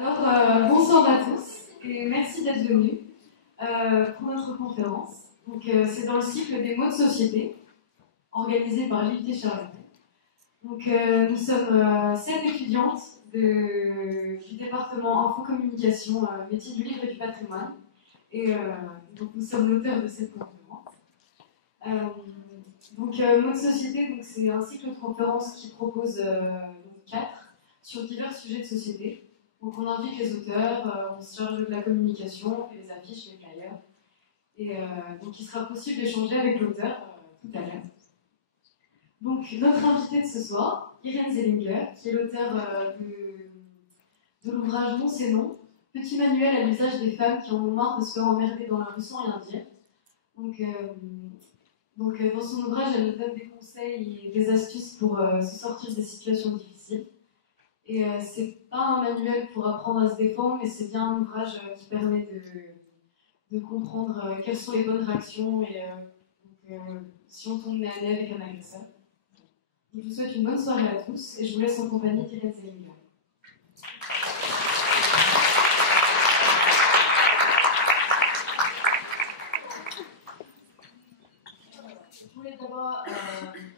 Bonsoir à tous et merci d'être venus pour notre conférence. Donc, c'est dans le cycle des mots de société, organisé par l'IFT Charité. Donc, nous sommes 7 étudiantes du département Info-Communication, métier du livre et du patrimoine. Et donc, nous sommes l'auteur de cette conférence. Mots de société, c'est un cycle de conférences qui propose 4 sur divers sujets de société. Donc on invite les auteurs, on se charge de la communication, on fait les affiches, les flyers. Et donc il sera possible d'échanger avec l'auteur tout à l'heure. Donc notre invitée de ce soir, Irène Zellinger, qui est l'auteur de l'ouvrage Non c'est non, petit manuel à l'usage des femmes qui en ont marre de se faire emmerder dans la rue sans rien dire. Donc dans son ouvrage, elle nous donne des conseils et des astuces pour se sortir des situations difficiles. Et c'est pas un manuel pour apprendre à se défendre, mais c'est bien un ouvrage qui permet de comprendre quelles sont les bonnes réactions et si on tombe nez à nez avec un agresseur. Donc, je vous souhaite une bonne soirée à tous et je vous laisse en compagnie d'Irène Zellinger. Je voulais d'abord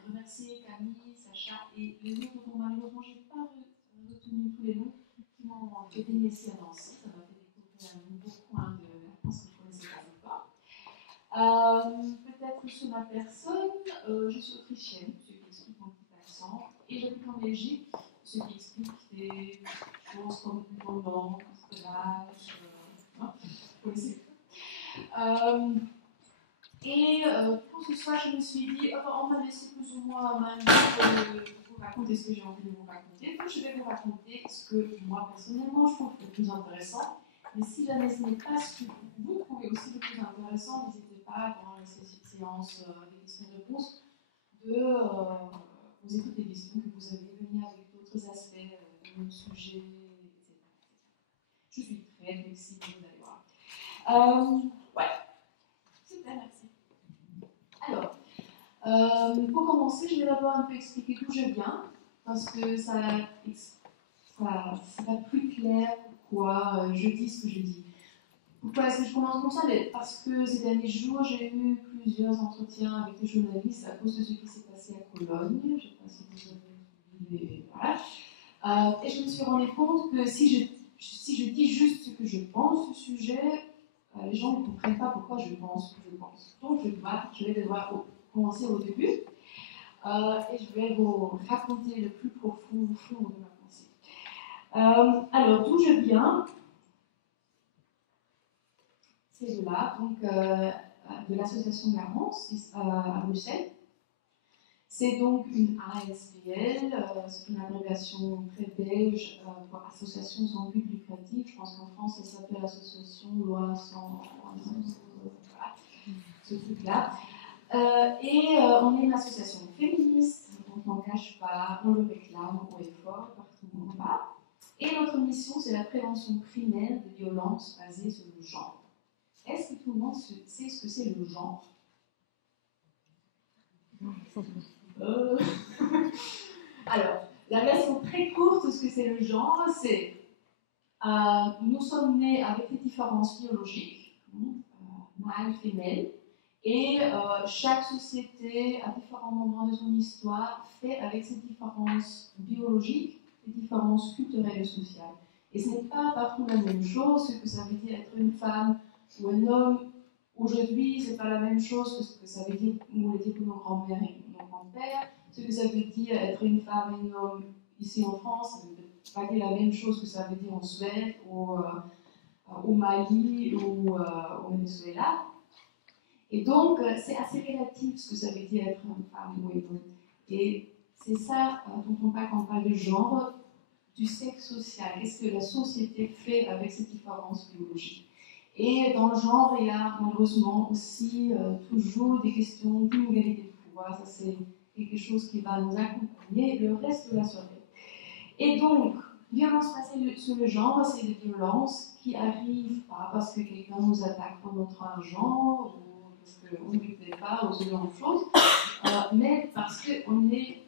remercier Camille, Sacha et les autres dont malheureusement je n'ai pas retenu tous les noms qui m'ont aidé ici à Nancy. Ça m'a fait découvrir un nouveau coin de la France que je ne connaissais pas. Peut-être sur ma personne, je suis autrichienne, ce qui explique mon petit accent, et j'habite en Belgique, ce qui explique des choses comme moment, escalage, vous connaissez. Et pour ce soir, je me suis dit, on m'a laissé plus ou moins ma vie pour vous raconter ce que j'ai envie de vous raconter. Donc, je vais vous raconter ce que moi, personnellement, je trouve le plus intéressant. Mais si jamais ce n'est pas ce que vous trouvez aussi le plus intéressant, n'hésitez pas, pendant la séance des questions-réponses, de poser toutes les questions que vous avez, venir avec d'autres aspects de mon sujet, etc. Je suis très flexible, vous allez voir. Ouais. Super, merci. Alors, pour commencer, je vais d'abord un peu expliquer d'où je viens, parce que ça sera plus clair pourquoi je dis ce que je dis. Pourquoi est-ce que je commence comme ça? Parce que ces derniers jours, j'ai eu plusieurs entretiens avec des journalistes à cause de ce qui s'est passé à Cologne. Je ne sais pas si vous avez vu, voilà. Et je me suis rendu compte que si je dis juste ce que je pense du sujet, les gens ne comprennent pas pourquoi je pense ce que je pense. Donc je vais devoir commencer au début et je vais vous raconter le plus profond fond de ma pensée. Alors, d'où je viens, c'est de là, donc de l'association Garance à Bruxelles. C'est donc une ASBL, c'est une abréviation très belge pour Association sans but lucratif. Je pense qu'en France, ça s'appelle Association Loi sans. Voilà, ce truc-là. Et on est une association féministe, on n'en cache pas, on le réclame haut et fort, partout où on va. Et notre mission, c'est la prévention primaire de violences basées sur le genre. Est-ce que tout le monde sait ce que c'est le genre? Alors, la version très courte de ce que c'est le genre, c'est nous sommes nés avec des différences biologiques, mâle, femelle, et chaque société, à différents moments de son histoire, fait avec ces différences biologiques des différences culturelles et sociales. Et ce n'est pas partout la même chose, ce que ça veut dire être une femme ou un homme. Aujourd'hui, ce n'est pas la même chose que ce que ça veut dire, nous l'était pour nos grands-mères et nos grands-pères. Ce que ça veut dire être une femme et un homme ici en France, ça ne veut pas dire la même chose que ça veut dire en Suède, au Mali ou au Venezuela. Et donc, c'est assez relatif ce que ça veut dire être une femme ou un homme. Et c'est ça dont on parle quand on parle de genre, du sexe social. Qu'est-ce que la société fait avec ces différences biologiques? Et dans le genre, il y a malheureusement aussi toujours des questions d'inégalité de pouvoir. Ça, c'est quelque chose qui va nous accompagner le reste de la soirée. Et donc, violence basée sur le genre, c'est des violences qui arrivent pas parce que quelqu'un nous attaque pour notre genre, ou parce qu'on ne lui plaît pas, ou ce genre de choses, mais parce qu'on est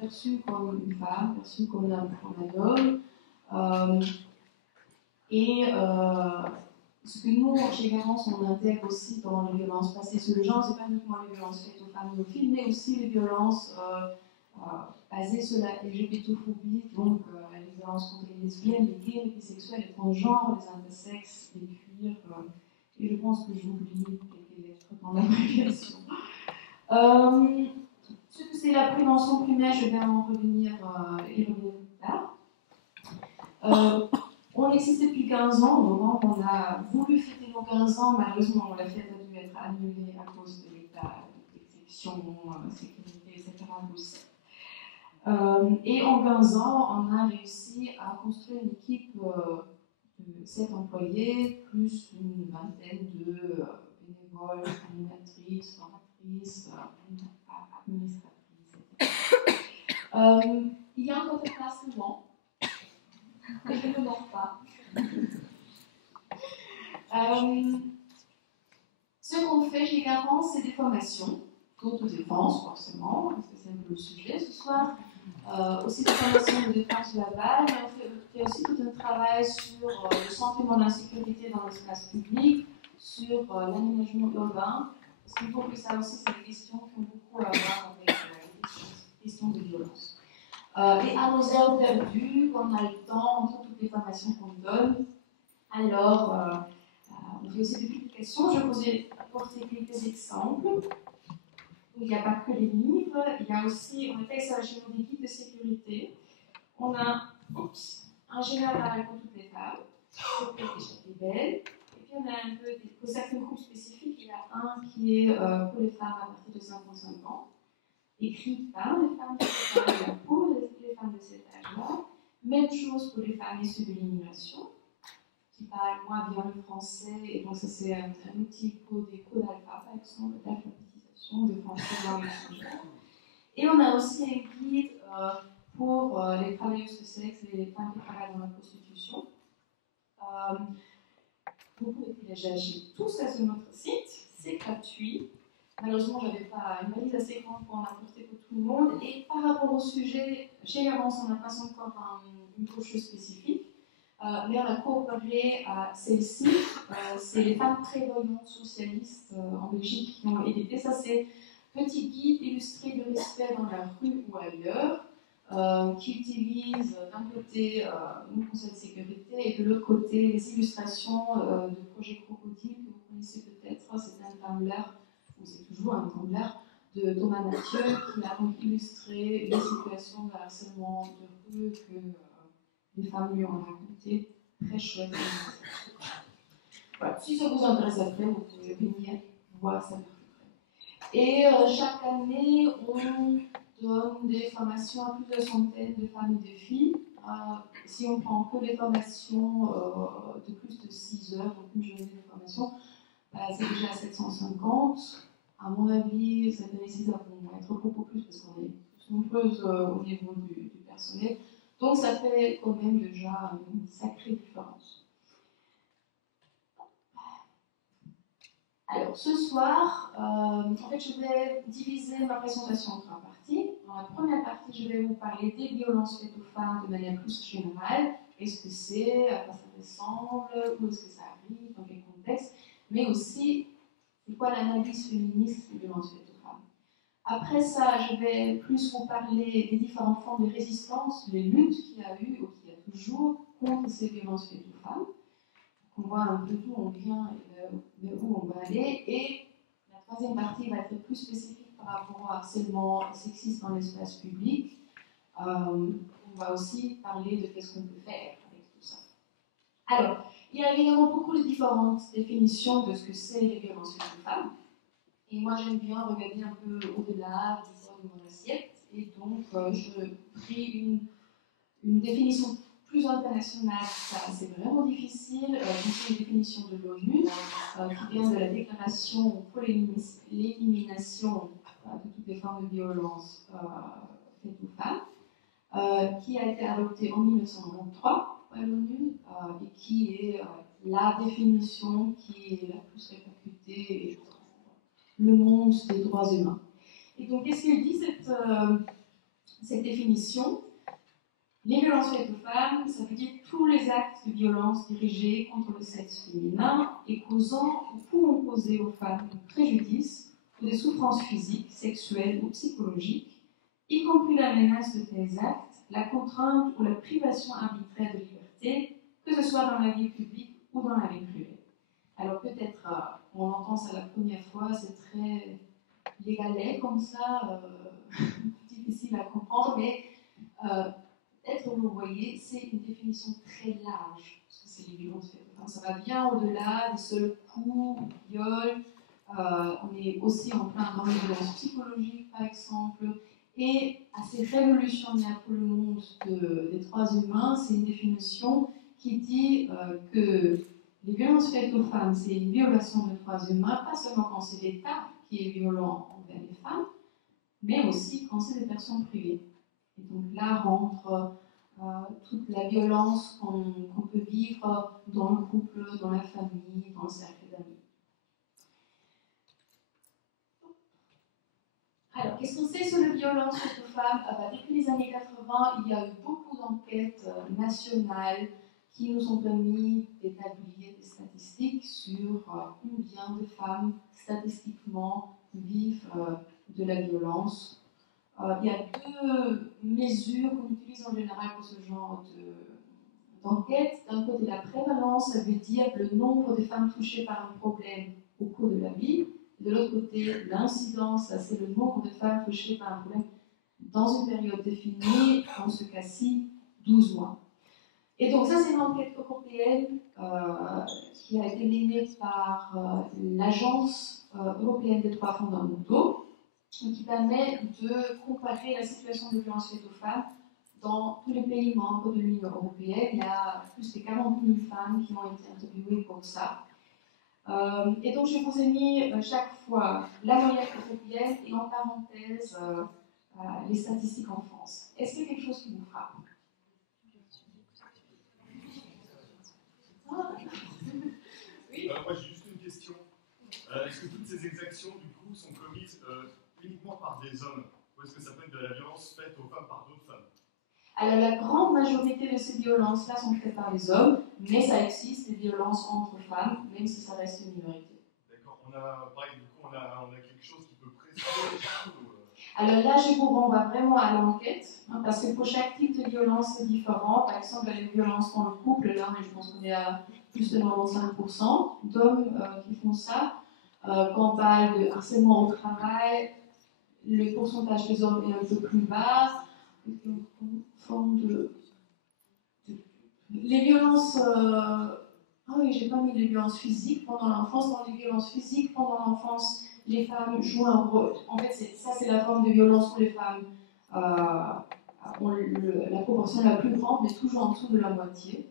perçu comme une femme, perçu comme un homme. Et ce que nous, chez Garance, on intègre aussi dans les violences passées sur le genre, c'est pas uniquement les violences faites aux femmes et aux filles, mais aussi les violences basées sur la LGBTophobie, donc les violences contre les lesbiennes, les gays, les bisexuels, les transgenres, les intersexes, les queers, et je pense que j'oublie quelques lettres dans l'abréviation. Ce que c'est la prévention primaire, je vais en revenir et revenir plus tard. On existe depuis 15 ans, au moment où on a voulu fêter nos 15 ans, malheureusement la fête a dû être annulée à cause de l'état d'exception, sécurité, etc. Et en 15 ans, on a réussi à construire une équipe de 7 employés, plus une vingtaine de bénévoles, animatrices, formatrices, administratrices, etc. Il y a un côté classement. Et je ne dors pas. Ce qu'on fait chez Garance, c'est des formations d'autodéfense, forcément, parce que c'est un peu le sujet ce soir. Aussi des formations de défense verbale, mais on fait aussi tout un travail sur le sentiment d'insécurité dans l'espace public, sur l'aménagement urbain, parce qu'il faut que ça aussi, c'est des questions qui ont beaucoup à voir avec les questions de violence. Et à nos heures perdues, quand on a le temps, entre toutes les formations qu'on donne, alors on fait aussi des publications. Je vous ai apporté quelques exemples. Il n'y a pas que les livres, il y a aussi, on appelle ça chez nous des guides de sécurité. On a un général pour toutes les femmes, pour les belles, et puis on a un peu pour certains groupes spécifiques, il y a un qui est pour les femmes à partir de 55 ans, écrit par les femmes de cet âge-là pour les femmes de cet âge-là. Même chose pour les femmes issues de l'immigration, qui parlent moins bien le français, et donc ça c'est un outil pour des codes alpha, par exemple, d'alphabétisation de français dans l'étranger. Et on a aussi un guide pour les travailleuses de sexe et les femmes qui travaillent dans la prostitution. Vous pouvez télécharger tout ça sur notre site, c'est gratuit. Malheureusement, je n'avais pas une valise assez grande pour en apporter pour tout le monde. Et par rapport au sujet, chez Garance, on n'a pas encore une brochure spécifique, mais on a coopéré à celle-ci. C'est les femmes prévoyantes socialistes en Belgique qui ont édité ça. C'est petit guide illustré de respect dans la rue ou ailleurs, qui utilise d'un côté une conseil de sécurité et de l'autre côté les illustrations de projets crocodiles que vous connaissez peut-être. C'est un Tumblr, ou c'est toujours un Tumblr, de Thomas Mathieu qui a donc illustré les situations de harcèlement de rue que les femmes lui ont raconté. Très chouette. Voilà. Si ça vous intéresse après, vous pouvez venir voir ça. Et chaque année, on donne des formations à plusieurs centaines de femmes et de filles. Si on prend que les formations de plus de 6 heures, donc une journée de formation, c'est déjà 750. À mon avis, cette année-ci, ça va être beaucoup plus parce qu'on est plus nombreuses au niveau du personnel. Donc ça fait quand même déjà une sacrée différence. Alors, ce soir, en fait, je vais diviser ma présentation en 3 parties. Dans la première partie, je vais vous parler des violences faites aux femmes de manière plus générale. Qu'est-ce que c'est, à quoi ça ressemble, où est-ce que ça arrive, dans quel contexte, mais aussi, c'est quoi l'analyse féministe des violences faites aux femmes. Après ça, je vais plus vous parler des différentes formes de résistance, des luttes qu'il y a eu ou qu'il y a toujours contre ces violences faites aux femmes. On voit un peu d'où on vient et où on va aller. Et la troisième partie va être plus spécifique par rapport au harcèlement sexiste dans l'espace public. On va aussi parler de qu'est-ce qu'on peut faire avec tout ça. Alors, il y a évidemment beaucoup de différentes définitions de ce que c'est les violences faites aux femmes. Et moi, j'aime bien regarder un peu au-delà de mon assiette. Et donc, je pris une définition plus internationale, ça c'est vraiment difficile. C'est une définition de l'ONU qui vient de la déclaration pour l'élimination de toutes les formes de violence faites aux femmes, qui a été adoptée en 1993 par l'ONU et qui est la définition qui est la plus répercutée dans le monde des droits humains. Et donc, qu'est-ce qu'elle dit cette définition ? Les violences faites aux femmes, ça veut dire tous les actes de violence dirigés contre le sexe féminin et causant ou pouvant causer aux femmes du préjudice ou des souffrances physiques, sexuelles ou psychologiques, y compris la menace de tels actes, la contrainte ou la privation arbitraire de liberté, que ce soit dans la vie publique ou dans la vie privée. Alors peut-être, on entend ça la première fois, c'est très légalais comme ça, difficile à comprendre, mais peut-être vous voyez, c'est une définition très large, parce que c'est les violences faites aux femmes. Ça va bien au-delà des seuls coups, viols. On est aussi en plein dans les violences psychologiques, par exemple. Et assez révolutionnaire pour le monde des droits humains, c'est une définition qui dit que les violences faites aux femmes, c'est une violation des droits humains, pas seulement quand c'est l'État qui est violent envers les femmes, mais aussi quand c'est des personnes privées. Et donc là rentre toute la violence qu'on peut vivre dans le couple, dans la famille, dans le cercle d'amis. Alors, qu'est-ce qu'on sait sur les violences faites aux femmes? Depuis les années 80, il y a eu beaucoup d'enquêtes nationales qui nous ont permis d'établir des statistiques sur combien de femmes statistiquement vivent de la violence. Il y a deux mesures qu'on utilise en général pour ce genre d'enquête. D'un côté, la prévalence, ça veut dire le nombre de femmes touchées par un problème au cours de la vie. De l'autre côté, l'incidence, c'est le nombre de femmes touchées par un problème dans une période définie, dans ce cas-ci, 12 mois. Et donc ça, c'est une enquête européenne qui a été menée par l'Agence européenne des droits fondamentaux, qui permet de comparer la situation de violence faite aux femmes dans tous les pays membres de l'Union européenne. Il y a plus de 40 000 femmes qui ont été interviewées pour ça. Et donc je vous ai mis chaque fois la moyenne européenne et en parenthèse les statistiques en France. Est-ce qu'il y a quelque chose qui vous frappe? Oui. Moi j'ai juste une question. Est-ce que toutes ces exactions du coup sont commises uniquement par des hommes, ou est-ce que ça peut être de la violence faite aux femmes par d'autres femmes? Alors la grande majorité de ces violences-là sont faites par les hommes, mais ça existe des violences entre femmes, même si ça reste une minorité. D'accord. On a quelque chose qui peut préciser. Alors là, je vous renvoie vraiment à l'enquête, parce que pour chaque type de violence, c'est différent. Par exemple, les violences dans le couple, là, je pense qu'on est à plus de 95% d'hommes qui font ça. Quand on parle de harcèlement au travail, le pourcentage des hommes est un peu plus bas. Les violences... Ah oui, j'ai pas mis les violences physiques pendant l'enfance. Dans les violences physiques pendant l'enfance, les femmes jouent un rôle. En fait, ça, c'est la forme de violence où les femmes ont la proportion la plus grande, mais toujours en dessous de la moitié.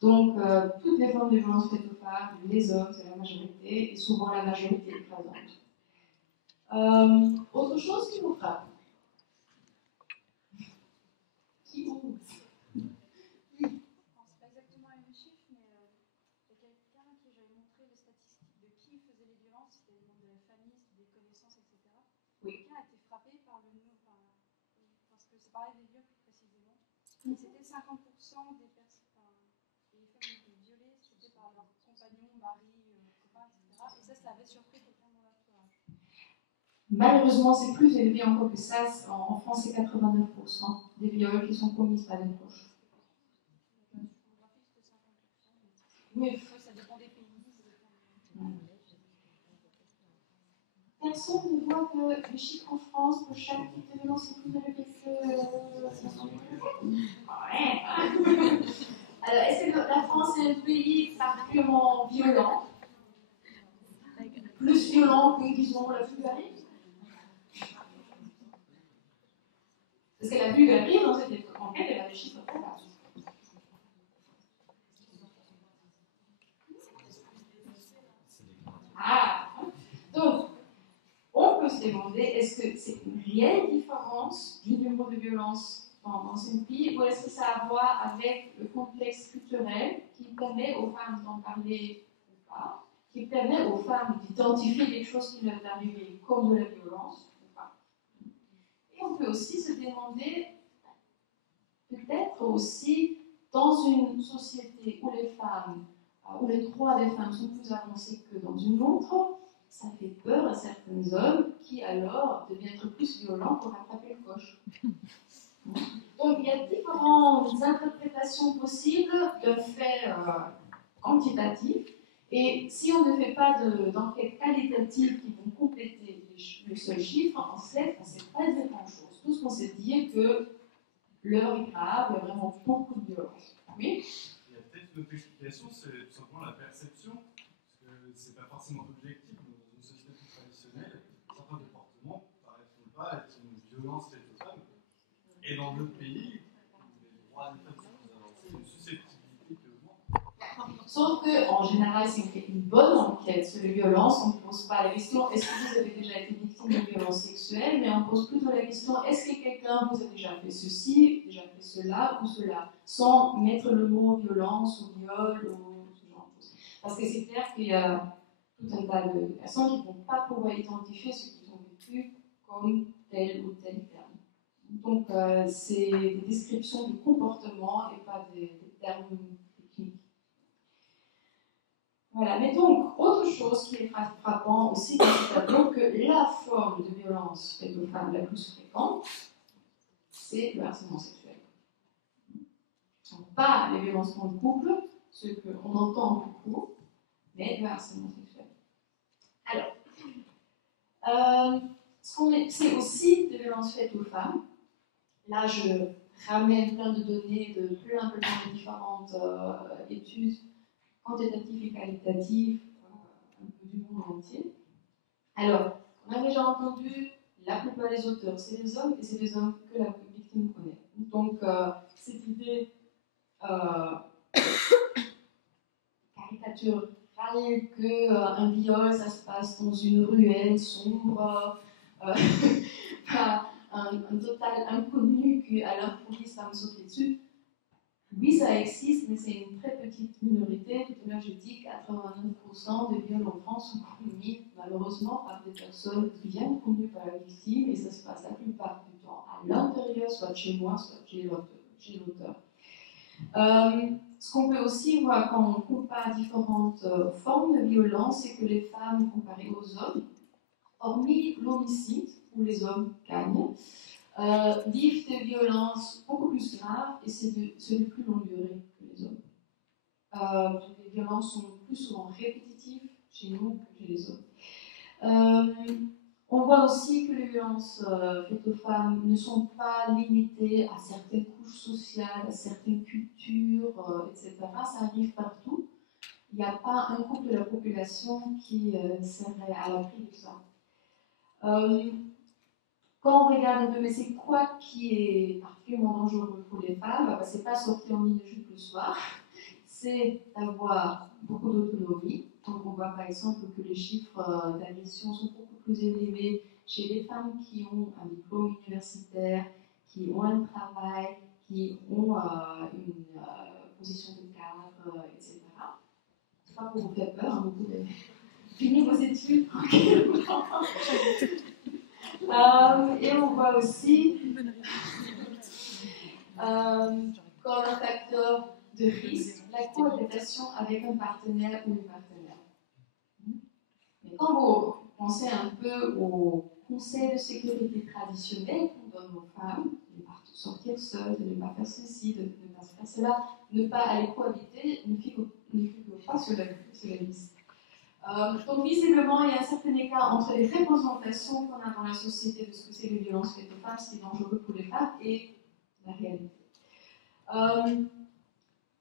Donc, toutes les formes de violence faites aux femmes, les hommes, c'est la majorité, et souvent la majorité écrasante. Autre chose qui vous frappe? Qui vous... C'était 50% des femmes violées, c'était par leur compagnon, mari, copain, etc. Et ça avait surpris quelqu'un dans l'entourage. Malheureusement, c'est plus élevé encore que ça. En France, c'est 89% des viols qui sont commis par des proches. Oui, ça dépend des pays. Personne ne voit que les chiffres en France pour chaque type de violence sont plus élevés que... Ouais. Alors, est-ce que la France est un pays particulièrement violent? Plus violent que, disons, la Bulgarie? Parce que la Bulgarie, dans cette enquête, elle a des chiffres très bas. Ah! Donc, on peut se demander, est-ce que c'est une réelle différence du niveau de violence dans une pays, ou est-ce que ça a à voir avec le contexte culturel qui permet aux femmes d'en parler ou pas, qui permet aux femmes d'identifier des choses qui leur sont arrivées comme de la violence ou pas. Et on peut aussi se demander, peut-être peut-être aussi dans une société où les femmes, où les droits des femmes sont plus avancés que dans une autre, ça fait peur à certains hommes qui alors deviennent plus violents pour rattraper le coche. Donc il y a différentes interprétations possibles de faits quantitatifs, et si on ne fait pas d'enquête qualitative qui vont compléter le seul chiffre, on sait qu'on ne sait pas dire grand-chose. Tout ce qu'on sait dire est que l'heure est grave, il y a vraiment beaucoup de violence. Oui. Il y a peut-être une autre explication, c'est tout simplement la perception, parce que c'est pas forcément objectif. Dans une société plus traditionnelle, certains comportements paraissent pas être une violence faite aux femmes. Et dans d'autres pays, les droits des femmes sont plus avancés, une susceptibilité qui augmente. Sauf qu'en général, si on fait une bonne enquête sur les violences, on ne pose pas la question est-ce que vous avez déjà été victime de violences sexuelles, mais on pose plutôt la question est-ce que quelqu'un vous a déjà fait ceci, déjà fait cela ou cela, sans mettre le mot violence ou viol ou ce genre de choses. Parce que c'est clair qu'il y a tout un tas de personnes qui ne vont pas pouvoir identifier ce qu'ils ont vécu comme tel ou tel terme. Donc, c'est des descriptions de comportement et pas des termes techniques. Voilà, mais donc, autre chose qui est frappant aussi dans ce tableau, que la forme de violence faite aux femmes la plus fréquente, c'est le harcèlement sexuel. Donc, pas les violences dans le couple, ce qu'on entend beaucoup, mais le harcèlement sexuel. Alors, c'est aussi des violences faites aux femmes. Là, je ramène plein de données de plein de différentes études quantitatives et qualitatives un peu du monde entier. Alors, on a déjà entendu, la plupart des auteurs, c'est des hommes, et c'est des hommes que la victime connaît. Donc, cette idée caricaturale qu'un viol, ça se passe dans une ruelle sombre, un total inconnu qui, à l'improviste, va me sauter dessus. Oui, ça existe, mais c'est une très petite minorité. Tout à l'heure, j'ai dit 89% des viols en France sont commis, malheureusement, par des personnes bien connues par la victime, et ça se passe la plupart du temps à l'intérieur, soit chez moi, soit chez l'auteur. Ce qu'on peut aussi voir quand on compare différentes formes de violence, c'est que les femmes, comparées aux hommes, hormis l'homicide, où les hommes gagnent, vivent des violences beaucoup plus graves, et c'est de plus longue durée que les hommes. Les violences sont plus souvent répétitives chez nous que chez les hommes. On voit aussi que les violences faites aux femmes ne sont pas limitées à certaines couches sociales, à certaines cultures, etc. Ça arrive partout. Il n'y a pas un groupe de la population qui serait à l'abri de ça. Quand on regarde un peu, mais c'est quoi qui est particulièrement dangereux pour les femmes? C'est pas sortir en mini-jupe le soir, c'est d'avoir beaucoup d'autonomie. Donc on voit par exemple que les chiffres d'agression sont beaucoup plus élevés chez les femmes qui ont un diplôme universitaire, qui ont un travail, qui ont une position de cadre, etc. C'est pas pour vous faire peur, hein, vous pouvez finir vos études tranquillement. Et on voit aussi comme un facteur de risque la cohabitation avec un partenaire ou une partenaire. Mais quand vous pensez un peu au conseil de sécurité traditionnel qu'on donne aux femmes, de ne pas sortir seule, de ne pas faire ceci, de ne pas faire cela, ne pas aller cohabiter, ne figure pas sur la liste. Donc visiblement, il y a un certain écart entre les représentations qu'on a dans la société de ce que c'est les violences faites aux femmes, ce qui est dangereux pour les femmes, et la réalité.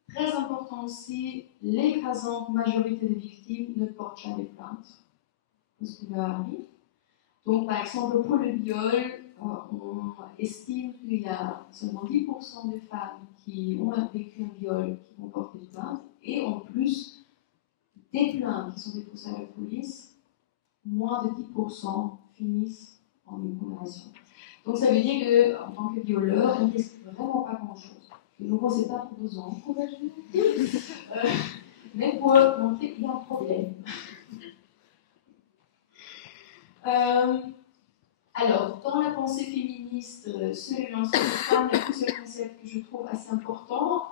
Très important aussi, l'écrasante majorité des victimes ne portent jamais plainte de ce qui leur arrive. Donc par exemple, pour le viol, on estime qu'il y a seulement 10% des femmes qui ont vécu un viol qui vont porter plainte, et en plus, des plaintes qui sont déposées à la police, moins de 10% finissent en une condamnation. Donc ça veut dire qu'en tant que violeur, on ne risque vraiment pas grand-chose. De nouveau, ce n'est pas pour vous encourager, mais pour montrer qu'il y a un problème. Alors, dans la pensée féministe, sur les violences faites aux femmes, il y a plusieurs concepts concept que je trouve assez important,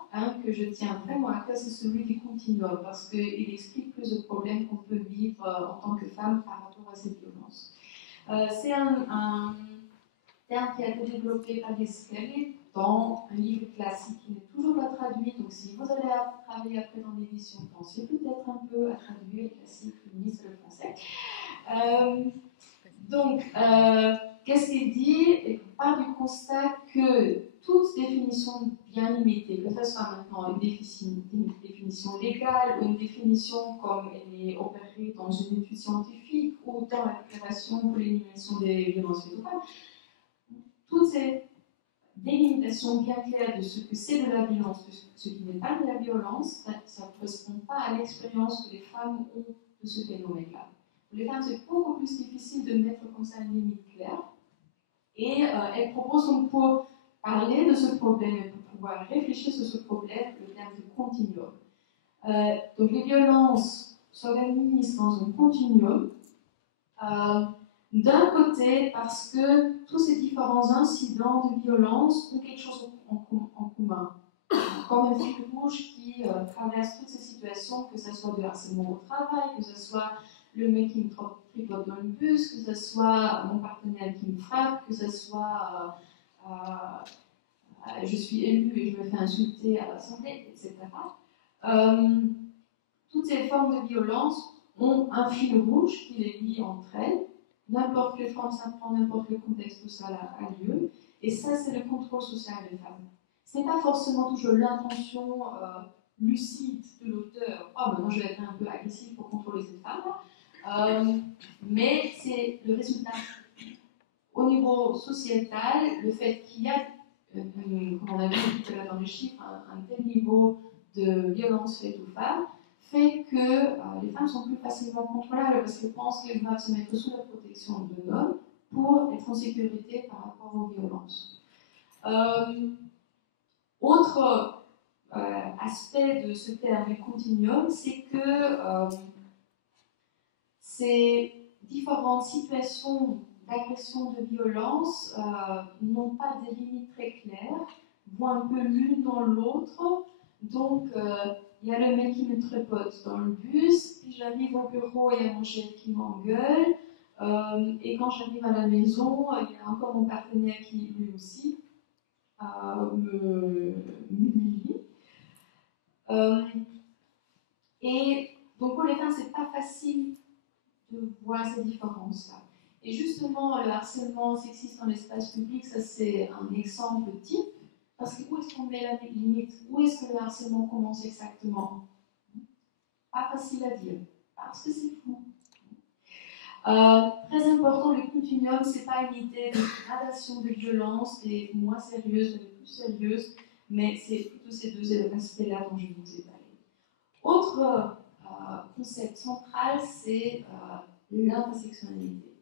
que je tiens vraiment à cœur, c'est celui du continuum, parce qu'il explique plus de problèmes qu'on peut vivre en tant que femme par rapport à ces violences. C'est un terme qui a été développé par Esquel dans un livre classique qui n'est toujours pas traduit, donc si vous allez travailler après dans l'édition, pensez peut-être un peu à traduire les classiques féministes le français. Qu'est-ce qu'il dit? Il part du constat que toute définition bien limitée, que ce soit maintenant une définition légale ou une définition comme elle est opérée dans une étude scientifique ou dans la Déclaration pour l'élimination des violences faites aux femmes, toutes ces délimitations bien claires de ce que c'est de la violence, de ce qui n'est pas de la violence, ça ne correspond pas à l'expérience que les femmes ont de ce phénomène-là. Pour les femmes, c'est beaucoup plus difficile de mettre comme ça une limite claire. Et elle propose donc pour parler de ce problème et pour pouvoir réfléchir sur ce problème, le terme de continuum. Donc les violences s'organisent dans un continuum. D'un côté, parce que tous ces différents incidents de violence ont quelque chose en commun. Comme un fil rouge qui traverse toutes ces situations, que ce soit de harcèlement au travail, que ce soit le mec qui me tripote dans le bus, que ce soit mon partenaire qui me frappe, que ce soit je suis élue et je me fais insulter à l'Assemblée, etc. Toutes ces formes de violence ont un fil rouge qui les lie entre elles. N'importe quelle forme ça prend, n'importe quel contexte où ça a lieu. Et ça, c'est le contrôle social des femmes. Ce n'est pas forcément toujours l'intention lucide de l'auteur. Oh, maintenant je vais être un peu agressif pour contrôler cette femme. Mais c'est le résultat. Au niveau sociétal, le fait qu'il y a, comme on a vu tout à l'heure dans les chiffres, un tel niveau de violence faite aux femmes, fait que les femmes sont plus facilement contrôlables parce qu'elles pensent qu'elles doivent se mettre sous la protection de l'homme pour être en sécurité par rapport aux violences. Autre aspect de ce terme continuum, c'est que ces différentes situations d'agression, de violence n'ont pas des limites très claires, vont un peu l'une dans l'autre. Donc, il y a le mec qui me tripote dans le bus, puis j'arrive au bureau et il y a mon chef qui m'engueule, et quand j'arrive à la maison, il y a encore mon partenaire qui, lui aussi, m'humilie. Et donc, pour les femmes, c'est pas facile de voir ces différences-là. Et justement, le harcèlement sexiste dans l'espace public, ça c'est un exemple type. Parce que où est-ce qu'on met la limite? Où est-ce que le harcèlement commence exactement? Pas facile à dire, parce que c'est flou. Très important, le continuum, c'est pas une idée de gradation de violence, des moins sérieuses, des plus sérieuses, mais c'est plutôt ces deux aspects-là dont je vous ai parlé. Autre concept central, c'est l'intersectionnalité.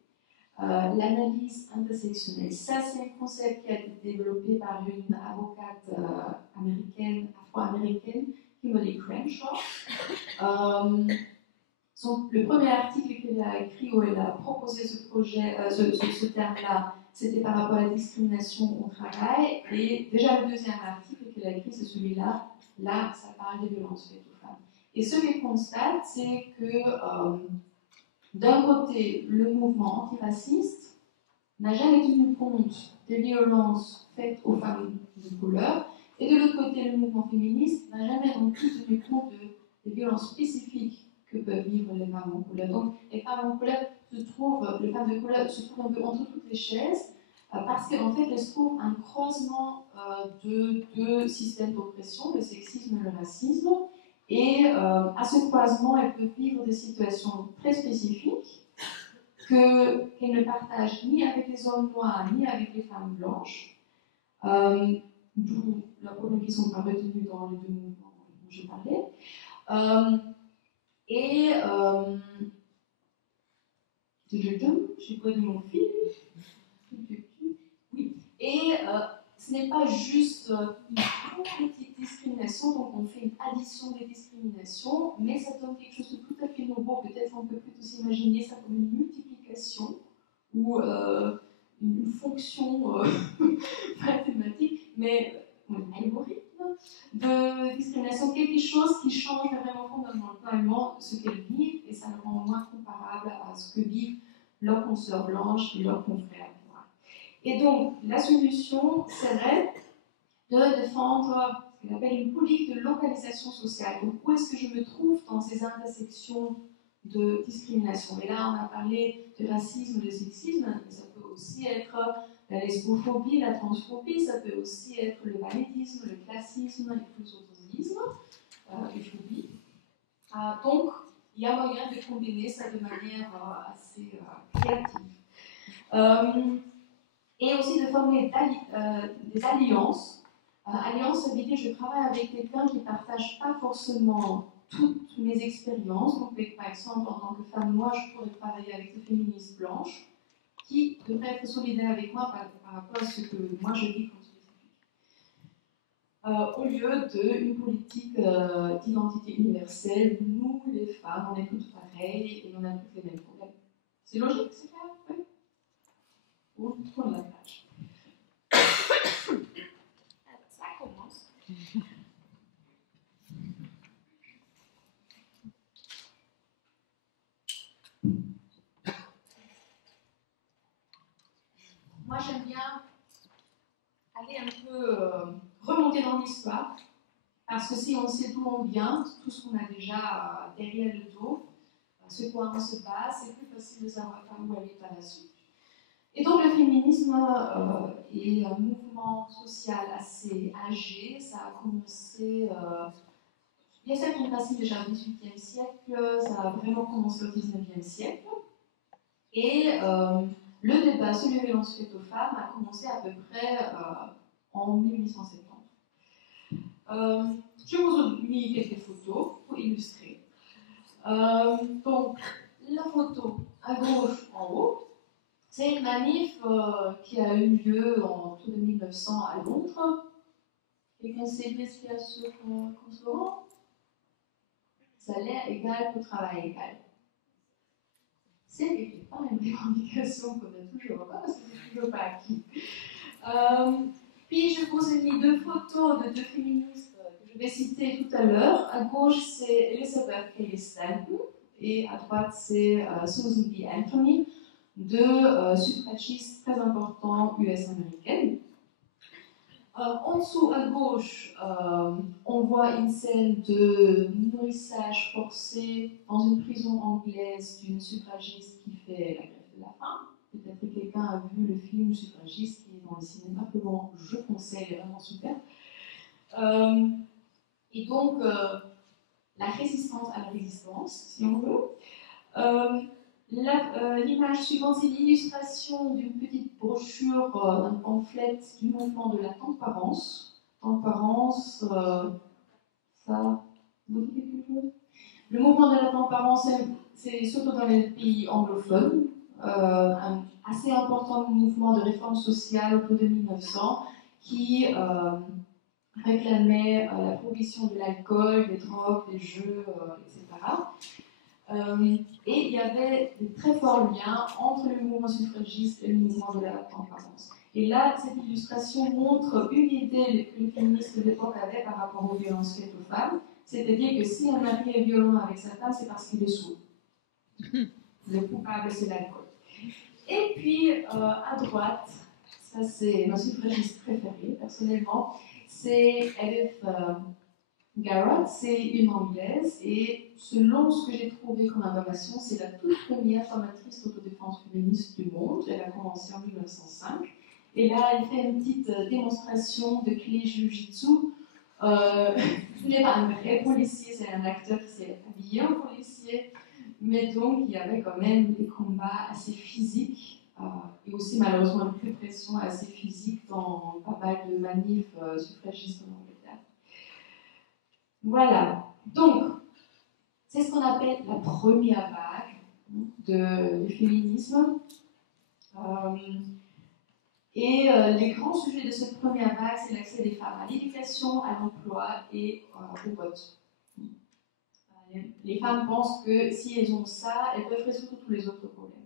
L'analyse intersectionnelle. Ça, c'est un concept qui a été développé par une avocate afro-américaine, Kimberly Crenshaw. Le premier article qu'elle a écrit où elle a proposé ce projet, ce terme-là, c'était par rapport à la discrimination au travail. Et déjà, le deuxième article qu'elle a écrit, c'est celui-là. Là, ça parle des violences faites aux femmes. Et ce qu'elle constate, c'est que d'un côté, le mouvement antiraciste n'a jamais tenu compte des violences faites aux femmes de couleur, et de l'autre côté, le mouvement féministe n'a jamais non plus tenu compte des violences spécifiques que peuvent vivre les femmes en couleur. Donc, les femmes en couleur les femmes de couleur se trouvent un peu entre toutes les chaises, parce qu'en fait, elles se trouvent un croisement de deux systèmes d'oppression, le sexisme et le racisme. Et à ce croisement, elles peuvent vivre des situations très spécifiques qu'elles ne partagent ni avec les hommes noirs ni avec les femmes blanches, d'où la problème qui ne sont pas retenus dans les deux mouvements dont j'ai parlé. J'ai perdu mon fil. Oui. Et ce n'est pas juste une petite discrimination, donc on fait une addition des discriminations, mais ça donne quelque chose de tout à fait nouveau. Peut-être on peut plutôt s'imaginer ça comme une multiplication ou une fonction mathématique, mais de discrimination, quelque chose qui change vraiment fondamentalement ce qu'elles vivent et ça le rend moins comparable à ce que vivent leurs consoeurs blanches et leurs confrères noirs. Et donc, la solution serait de défendre ce qu'on appelle une politique de localisation sociale. Donc, où est-ce que je me trouve dans ces intersections de discrimination? Et là, on a parlé de racisme, de sexisme, mais ça peut aussi être la lesbophobie, la transphobie, ça peut aussi être le validisme, le classisme, le plusotonisme, les phobies. Donc, il y a moyen de combiner ça de manière assez créative. Et aussi de former des alliances. Alliance, ça veut dire que je travaille avec quelqu'un qui ne partage pas forcément toutes mes expériences. Donc, par exemple, en tant que femme noire, je pourrais travailler avec des féministes blanches qui devraient être solidaires avec moi par rapport à ce que moi je vis comme spécifique. Au lieu d'une politique d'identité universelle, nous, les femmes, on est toutes pareilles et on a tous les mêmes problèmes. C'est logique, c'est clair? Oui. On tourne la page. Ça commence. Moi, j'aime bien aller un peu remonter dans l'histoire, parce que si on sait d'où on vient, tout ce qu'on a déjà derrière le dos, ce quoi on se base, c'est plus facile de savoir où aller par la suite. Et donc, le féminisme est un mouvement social assez âgé. Ça a commencé, il y a certaines racines déjà au XVIIIe siècle, ça a vraiment commencé au XIXe siècle. Et le débat sur les violences faites aux femmes a commencé à peu près en 1870. Je vous ai mis quelques photos pour illustrer. Donc, la photo à gauche en haut, c'est une manif qui a eu lieu en tout de 1900 à Londres. Et qu'on sait bien ce qu'il y a sur Consolant. Salaire égal pour travail égal. C'est quelque part une revendication qu'on a toujours pas, parce que c'est toujours pas acquis. Puis je vous ai mis deux photos de deux féministes que je vais citer tout à l'heure. À gauche, c'est Elizabeth Cady Stanton et à droite, c'est Susan B. Anthony, deux suffragistes très importants US-américaines. En dessous à gauche, on voit une scène de nourrissage forcé dans une prison anglaise d'une suffragiste qui fait la grève de la faim. Peut-être que quelqu'un a vu le film Suffragiste qui est dans le cinéma, que bon, je conseille, il est vraiment super. Et donc, la résistance à la résistance, si on veut. L'image suivante, c'est l'illustration d'une petite brochure, d'un pamphlet du mouvement de la temperance. Temperance, ça vous dit quelque chose? Le mouvement de la temperance, c'est surtout dans les pays anglophones, un assez important mouvement de réforme sociale autour de 1900 qui réclamait la prohibition de l'alcool, des drogues, des jeux, etc. Et il y avait de très forts liens entre le mouvement suffragiste et le mouvement de la temperance. Et là, cette illustration montre une idée que les féministes de l'époque avaient par rapport aux violences faites aux femmes, c'est-à-dire que si un mari est violent avec sa femme, c'est parce qu'il est sourd. Le coupable, c'est l'alcool. Et puis, à droite, ça c'est ma suffragiste préférée, personnellement, c'est Edith Garrett, c'est une anglaise, et selon ce que j'ai trouvé comme information, c'est la toute première formatrice d'autodéfense féministe du monde. Elle a commencé en 1905. Et là, elle fait une petite démonstration de clé jiu-jitsu. Ce n'est pas un vrai policier, c'est un acteur qui s'est habillé en policier. Mais donc, il y avait quand même des combats assez physiques, et aussi malheureusement une répression assez physique dans pas mal de manifs suffragistes en Angleterre. Voilà. Donc, c'est ce qu'on appelle la première vague de féminisme. Et les grands sujets de cette première vague, c'est l'accès des femmes à l'éducation, à l'emploi et au vote. Les femmes pensent que si elles ont ça, elles peuvent résoudre tous les autres problèmes.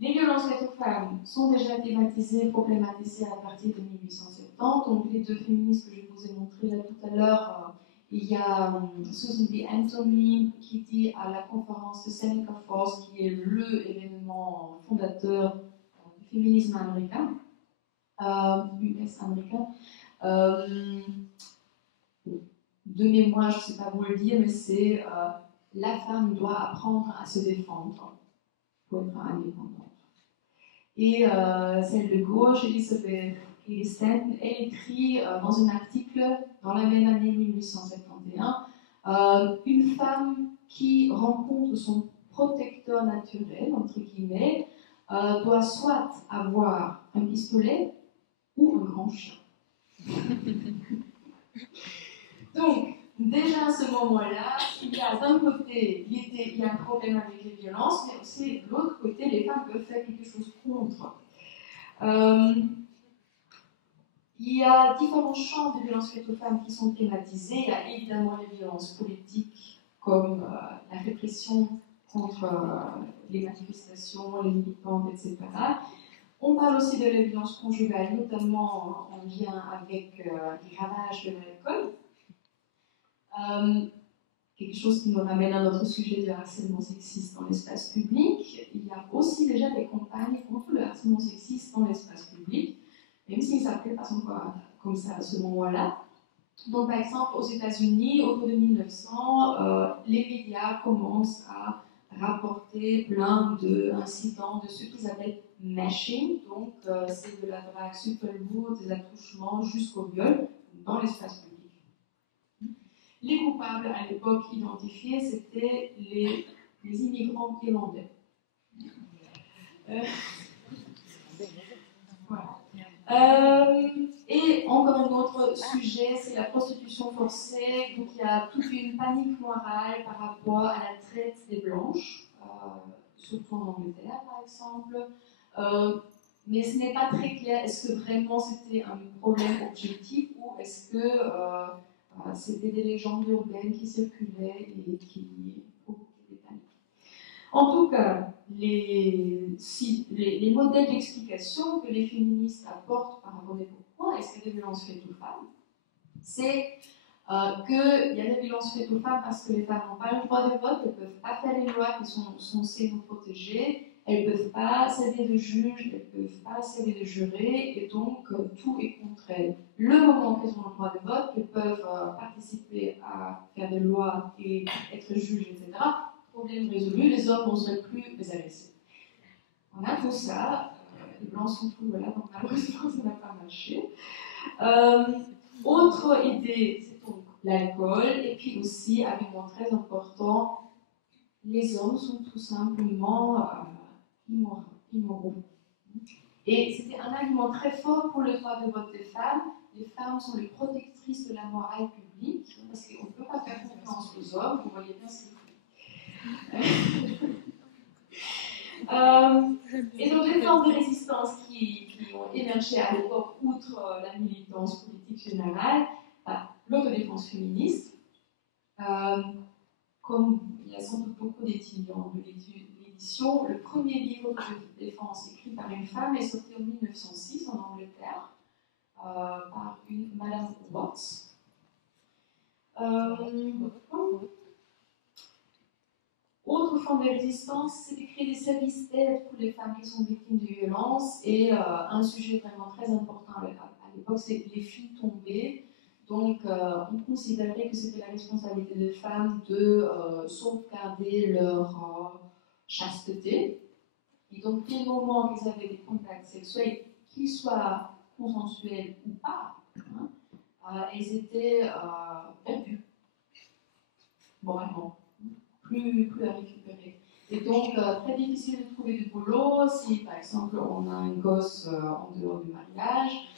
Les violences faites aux femmes sont déjà thématisées, problématisées à partir de 1870. Donc, les deux féministes que je vous ai montrées là tout à l'heure, il y a Susan B. Anthony qui dit à la conférence de Seneca Falls, qui est le événement fondateur du féminisme américain, US américain, de mémoire, je ne sais pas vous le dire, mais c'est la femme doit apprendre à se défendre pour être indépendante. Et celle de gauche, Elizabeth Cady Stanton, elle écrit dans un article dans la même année 1871, une femme qui rencontre son protecteur naturel, entre guillemets, doit soit avoir un pistolet ou un grand chien. Donc, déjà à ce moment-là, il y a d'un côté, il y a un problème avec les violences, mais aussi de l'autre côté, les femmes peuvent faire quelque chose contre. Il y a différents champs de violences faites aux femmes qui sont thématisés. Il y a évidemment les violences politiques, comme la répression contre les manifestations, les militantes, etc. On parle aussi de la violence conjugale, notamment en lien avec les ravages de l'alcool. Quelque chose qui nous ramène à notre sujet du harcèlement sexiste dans l'espace public. Il y a aussi déjà des campagnes contre le harcèlement sexiste dans l'espace public, même s'ils ne s'appelaient pas encore comme ça à ce moment-là. Donc, par exemple, aux États-Unis, autour de 1900, les médias commencent à rapporter plein d'incidents de ce qu'ils appellent mashing, donc c'est de la drague super lourde, des attouchements jusqu'au viol dans l'espace public. Les coupables à l'époque identifiés, c'était les immigrants irlandais. Voilà. Et encore un autre sujet, c'est la prostitution forcée. Donc il y a toute une panique morale par rapport à la traite des blanches, surtout en Angleterre par exemple. Mais ce n'est pas très clair, est-ce que vraiment c'était un problème objectif ou est-ce que c'était des légendes urbaines qui circulaient et qui provoquaient des paniques. En tout cas, les modèles d'explication que les féministes apportent par rapport à pourquoi est-ce qu'il y a des violences faites aux femmes, c'est qu'il y a des violences faites aux femmes parce que les femmes n'ont pas le droit de vote, elles ne peuvent pas faire les lois qui sont censées nous protéger, elles ne peuvent pas servir de juge, elles ne peuvent pas servir de juré, et donc tout est contre elles. Le moment qu'elles ont le droit de vote, qu'elles peuvent participer à faire des lois et être juges, etc., problème résolu, les hommes n'oseraient plus les agresser. On a tout ça, les blancs sont tous là, donc malheureusement ça n'a pas marché. Autre idée, c'est donc l'alcool, et puis aussi, argument très important, les hommes sont tout simplement immoraux. Et c'était un argument très fort pour le droit de vote des femmes. Les femmes sont les protectrices de la morale publique, parce qu'on ne peut pas faire confiance aux hommes, vous voyez bien ce qu'il faut. Et donc les formes de résistance qui ont émergé à l'époque, outre la militance politique générale, l'autodéfense féministe, comme il y a sans doute beaucoup d'étudiants de l'édition, le premier livre de défense écrit par une femme est sorti en 1906 en Angleterre par une Madame Watts. Autre forme de résistance, c'est de créer des services d'aide pour les femmes qui sont victimes de violences. Et un sujet vraiment très important à l'époque, c'est les filles tombées. Donc, on considérait que c'était la responsabilité des femmes de sauvegarder leur chasteté. Et donc, dès le moment qu'ils avaient des contacts sexuels, qu'ils soient consensuels ou pas, elles étaient perdues. Moralement. Plus à récupérer. Et donc, très difficile de trouver du boulot si, par exemple, on a un gosse en dehors du mariage.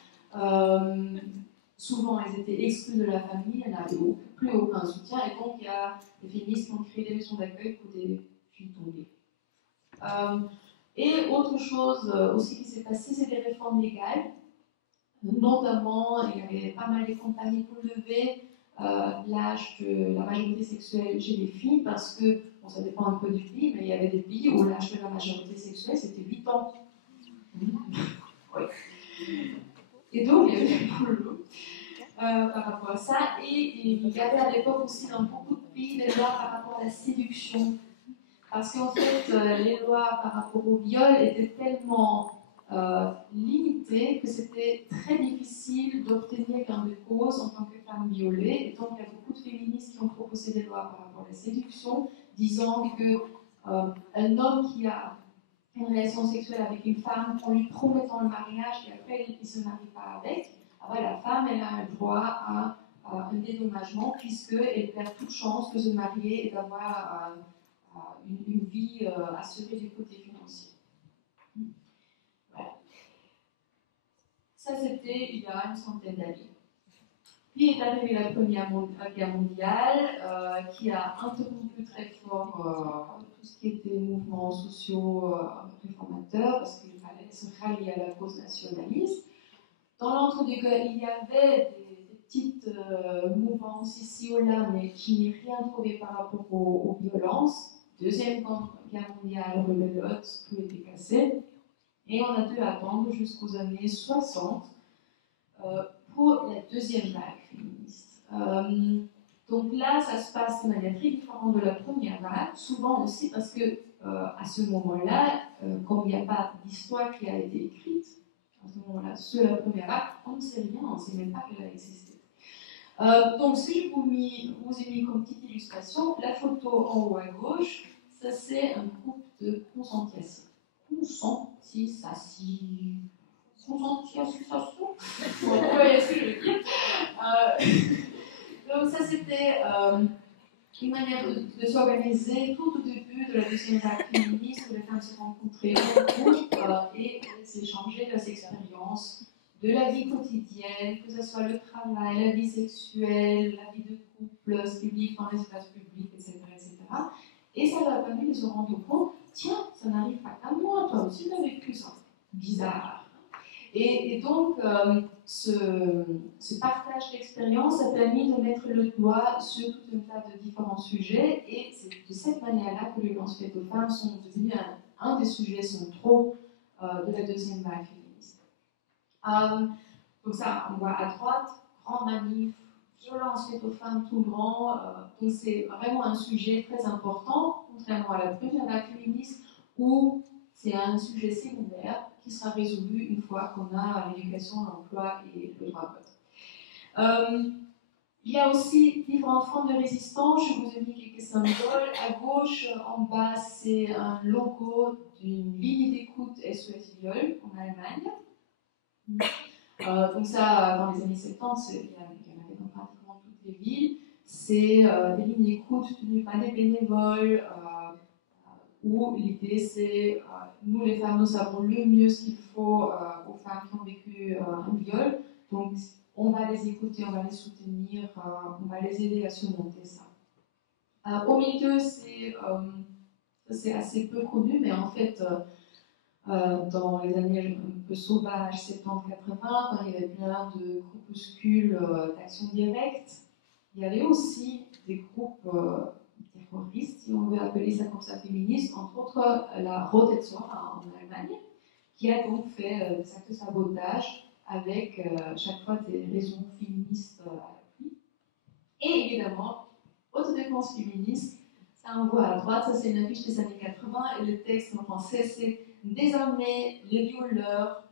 Souvent, elles étaient exclues de la famille, elles n'avaient plus aucun soutien. Et donc, il y a des féministes qui ont créé des maisons d'accueil pour des filles tombées. Et autre chose aussi qui s'est passé, c'est des réformes légales. Notamment, il y avait pas mal de campagnes pour lever l'âge de la majorité sexuelle chez les filles, parce que bon, ça dépend un peu du pays, mais il y avait des pays où l'âge de la majorité sexuelle c'était 8 ans. Oui. Et donc, il y avait des boulot par rapport à ça. Et il y avait à l'époque aussi dans beaucoup de pays des lois par rapport à la séduction. Parce qu'en fait, les lois par rapport au viol étaient tellement limitées que c'était très difficile d'obtenir gain de cause en tant que femme violée. Et donc, il y a beaucoup de féministes qui ont proposé des lois par rapport à la séduction, disant que un homme qui a une relation sexuelle avec une femme en lui promettant le mariage et après il ne se marie pas avec, la femme elle a un droit à un dédommagement puisqu'elle perd toute chance de se marier et d'avoir une vie assurée du côté financier. Voilà. Ça c'était il y a une centaine d'années. Puis est arrivée la Première Guerre mondiale qui a interrompu très fort tout ce qui était mouvements sociaux réformateurs parce qu'il fallait se rallier à la cause nationaliste. Dans l'entre-deux-guerres, il y avait des petites mouvances ici ou là, mais qui n'ont rien trouvé par rapport aux violences. Deuxième Guerre mondiale, rebelote, tout était cassé. Et on a dû attendre jusqu'aux années 60 pour la deuxième vague féministe. Donc là, ça se passe de manière très différente de la première vague, souvent aussi parce que à ce moment-là, comme il n'y a pas d'histoire qui a été écrite, à ce moment-là, sur la première vague, on ne sait rien, on ne sait même pas qu'elle a existé. Donc, ce que je vous ai mis comme petite illustration, la photo en haut à gauche, ça c'est un groupe de conscientisation. Vous voyez ce que je veux dire. Donc ça c'était une manière de s'organiser tout au début de la deuxième vague féministe où les femmes se rencontraient en groupe et s'échangeaient leurs expériences de la vie quotidienne, que ce soit le travail, la vie sexuelle, la vie de couple, ce qu'ils vivent dans l'espace public, etc., etc. Et ça leur a permis de se rendre compte, tiens, ça n'arrive pas qu'à moi, toi aussi tu as vécu ça. Bizarre. Et donc, ce partage d'expérience a permis de mettre le doigt sur tout un tas de différents sujets, et c'est de cette manière-là que les violences faites aux femmes sont devenues un des sujets centraux de la deuxième vague féministe. Donc ça, on voit à droite, grande manif, violence faites aux femmes tout grand, donc c'est vraiment un sujet très important, contrairement à la première vague féministe, où c'est un sujet secondaire qui sera résolu une fois qu'on a l'éducation, l'emploi et le droit de vote. Il y a aussi différentes formes de résistance. Je vous ai mis quelques symboles. À gauche, en bas, c'est un logo d'une ligne d'écoute SOS Viol en Allemagne. Donc ça, dans les années 70, il y en avait dans pratiquement toutes les villes. C'est des lignes d'écoute tenues par des bénévoles, où l'idée c'est nous les femmes nous savons le mieux ce qu'il faut aux femmes qui ont vécu un viol, donc on va les écouter, on va les soutenir, on va les aider à surmonter ça. Au milieu c'est assez peu connu, mais en fait dans les années un peu sauvages 70-80, quand il y avait plein de groupuscules d'action directe, il y avait aussi des groupes terroristes, si on veut appeler ça comme ça, féministes, entre autres la Rote Zone en Allemagne, qui a donc fait des actes de sabotage avec chaque fois des raisons féministes à l'appui. Et évidemment, autodéfense féministe, ça on voit à droite, ça c'est une affiche des années 80, et le texte en français c'est « Désarmez les violeurs,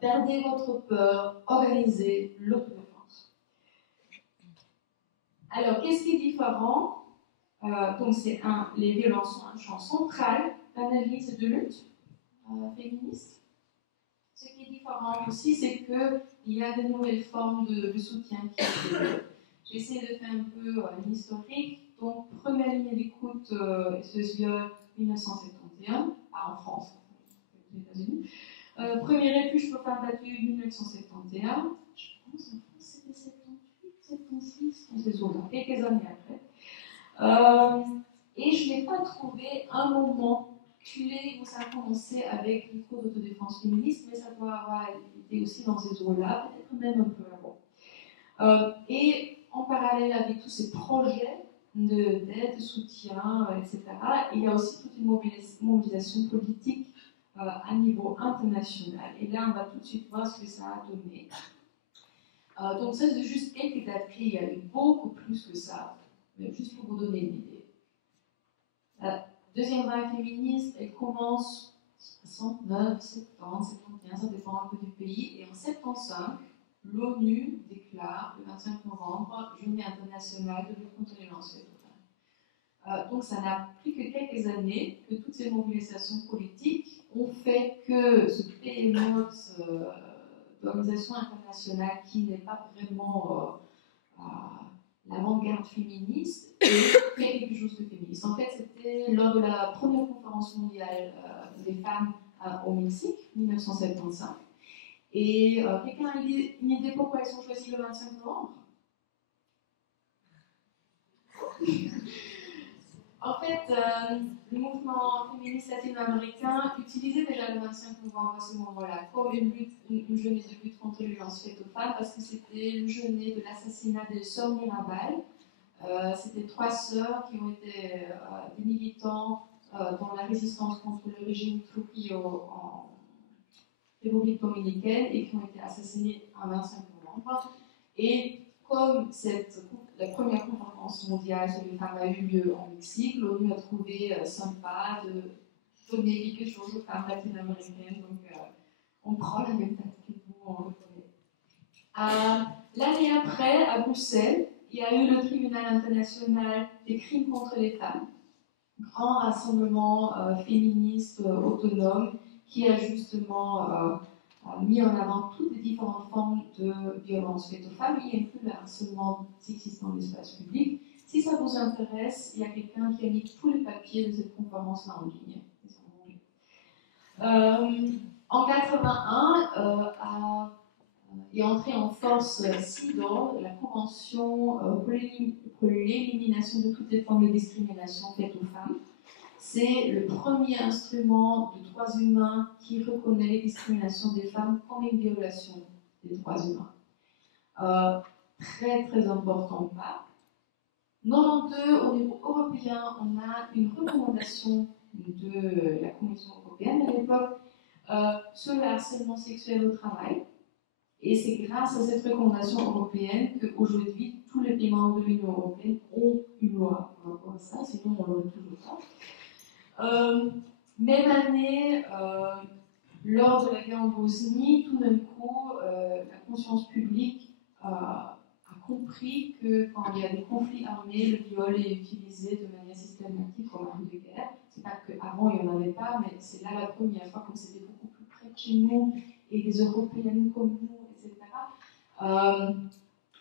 perdez votre peur, organisez l'autodéfense ». Alors, qu'est-ce qui est différent? Donc, les violences sont un champ central d'analyse de lutte féministe. Ce qui est différent aussi, c'est qu'il y a de nouvelles formes de soutien qui sont développées. J'ai essayé de faire un peu une historique. Donc, première ligne d'écoute SOS Viol 1971, en France, aux États-Unis. Premier refuge pour femmes battues 1971. Je pense en France c'était 78, 76, on s'est souvenu, quelques années après. Et je n'ai pas trouvé un moment clé où ça a commencé avec les cours d'autodéfense féministe, mais ça doit avoir été aussi dans ces eaux-là, peut-être même un peu avant. Et en parallèle avec tous ces projets, d'aide, de soutien, etc. Et il y a aussi toute une mobilisation politique à niveau international. Et là, on va tout de suite voir ce que ça a donné. Donc ça, c'est juste quelques dates clés. Il y a eu beaucoup plus que ça, mais juste pour vous donner une idée. La deuxième vague féministe, elle commence 69, 70, 71, ça dépend un peu du pays. Et en 75, l'ONU déclare le 25 novembre Journée internationale de lutte contre les violences faites aux femmes. Donc ça n'a pris que quelques années que toutes ces mobilisations politiques ont fait que ce PMO d'organisation internationale qui n'est pas vraiment l'avant-garde féministe et fait quelque chose de féministe. En fait, c'était lors de la première conférence mondiale des femmes au Mexique, 1975. Et quelqu'un a une idée pourquoi elles ont choisi le 25 novembre? En fait, le mouvement féministe latino-américain utilisait déjà le 25 novembre à ce moment-là comme une journée de lutte contre les violences faites aux femmes parce que c'était le journée de l'assassinat des sœurs Mirabal. C'était 3 sœurs qui ont été des militants dans la résistance contre le régime Trujillo en République dominicaine et qui ont été assassinées un 25 novembre. Et comme la première conférence mondiale sur les femmes a eu lieu en Mexique, l'ONU a trouvé sympa de donner quelque chose aux femmes latino-américaines. Donc, on prend la même date que vous, on reconnaît. L'année après, à Bruxelles, il y a eu le tribunal international des crimes contre les femmes, grand rassemblement féministe autonome qui a justement mis en avant toutes les différentes formes de violence faites aux femmes, y inclut le harcèlement sexiste dans l'espace public. Si ça vous intéresse, il y a quelqu'un qui a mis tous les papiers de cette conférence-là en ligne. En 81, est entrée en force CEDAW, la Convention pour l'élimination de toutes les formes de discrimination faites aux femmes. C'est le premier instrument de droits humains qui reconnaît les discriminations des femmes comme une violation des droits humains. Très très important pas. 92, au niveau européen, on a une recommandation de la Commission européenne à l'époque sur le harcèlement sexuel au travail. Et c'est grâce à cette recommandation européenne qu'aujourd'hui, tous les pays membres de l'Union européenne ont une loi par rapport à ça, sinon on l'aurait toujours pas. Même année, lors de la guerre en Bosnie, tout d'un coup, la conscience publique a compris que quand il y a des conflits armés, le viol est utilisé de manière systématique comme arme de guerre. C'est pas qu'avant il n'y en avait pas, mais c'est là la première fois, comme c'était beaucoup plus près de chez nous, et des Européennes comme nous, etc.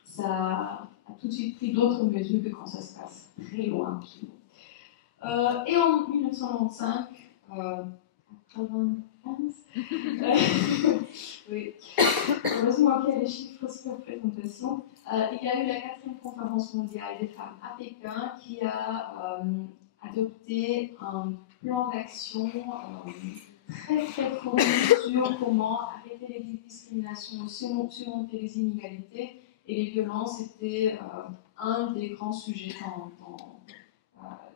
Ça a tout de suite pris d'autres mesures que quand ça se passe très loin chez nous. Et en 1995, 95, oui, heureusement qu'il y a les chiffres sur la présentation, il y a eu la 4e conférence mondiale des femmes à Pékin qui a adopté un plan d'action très très fourni sur comment arrêter les discriminations, surmonter les inégalités, et les violences étaient un des grands sujets dans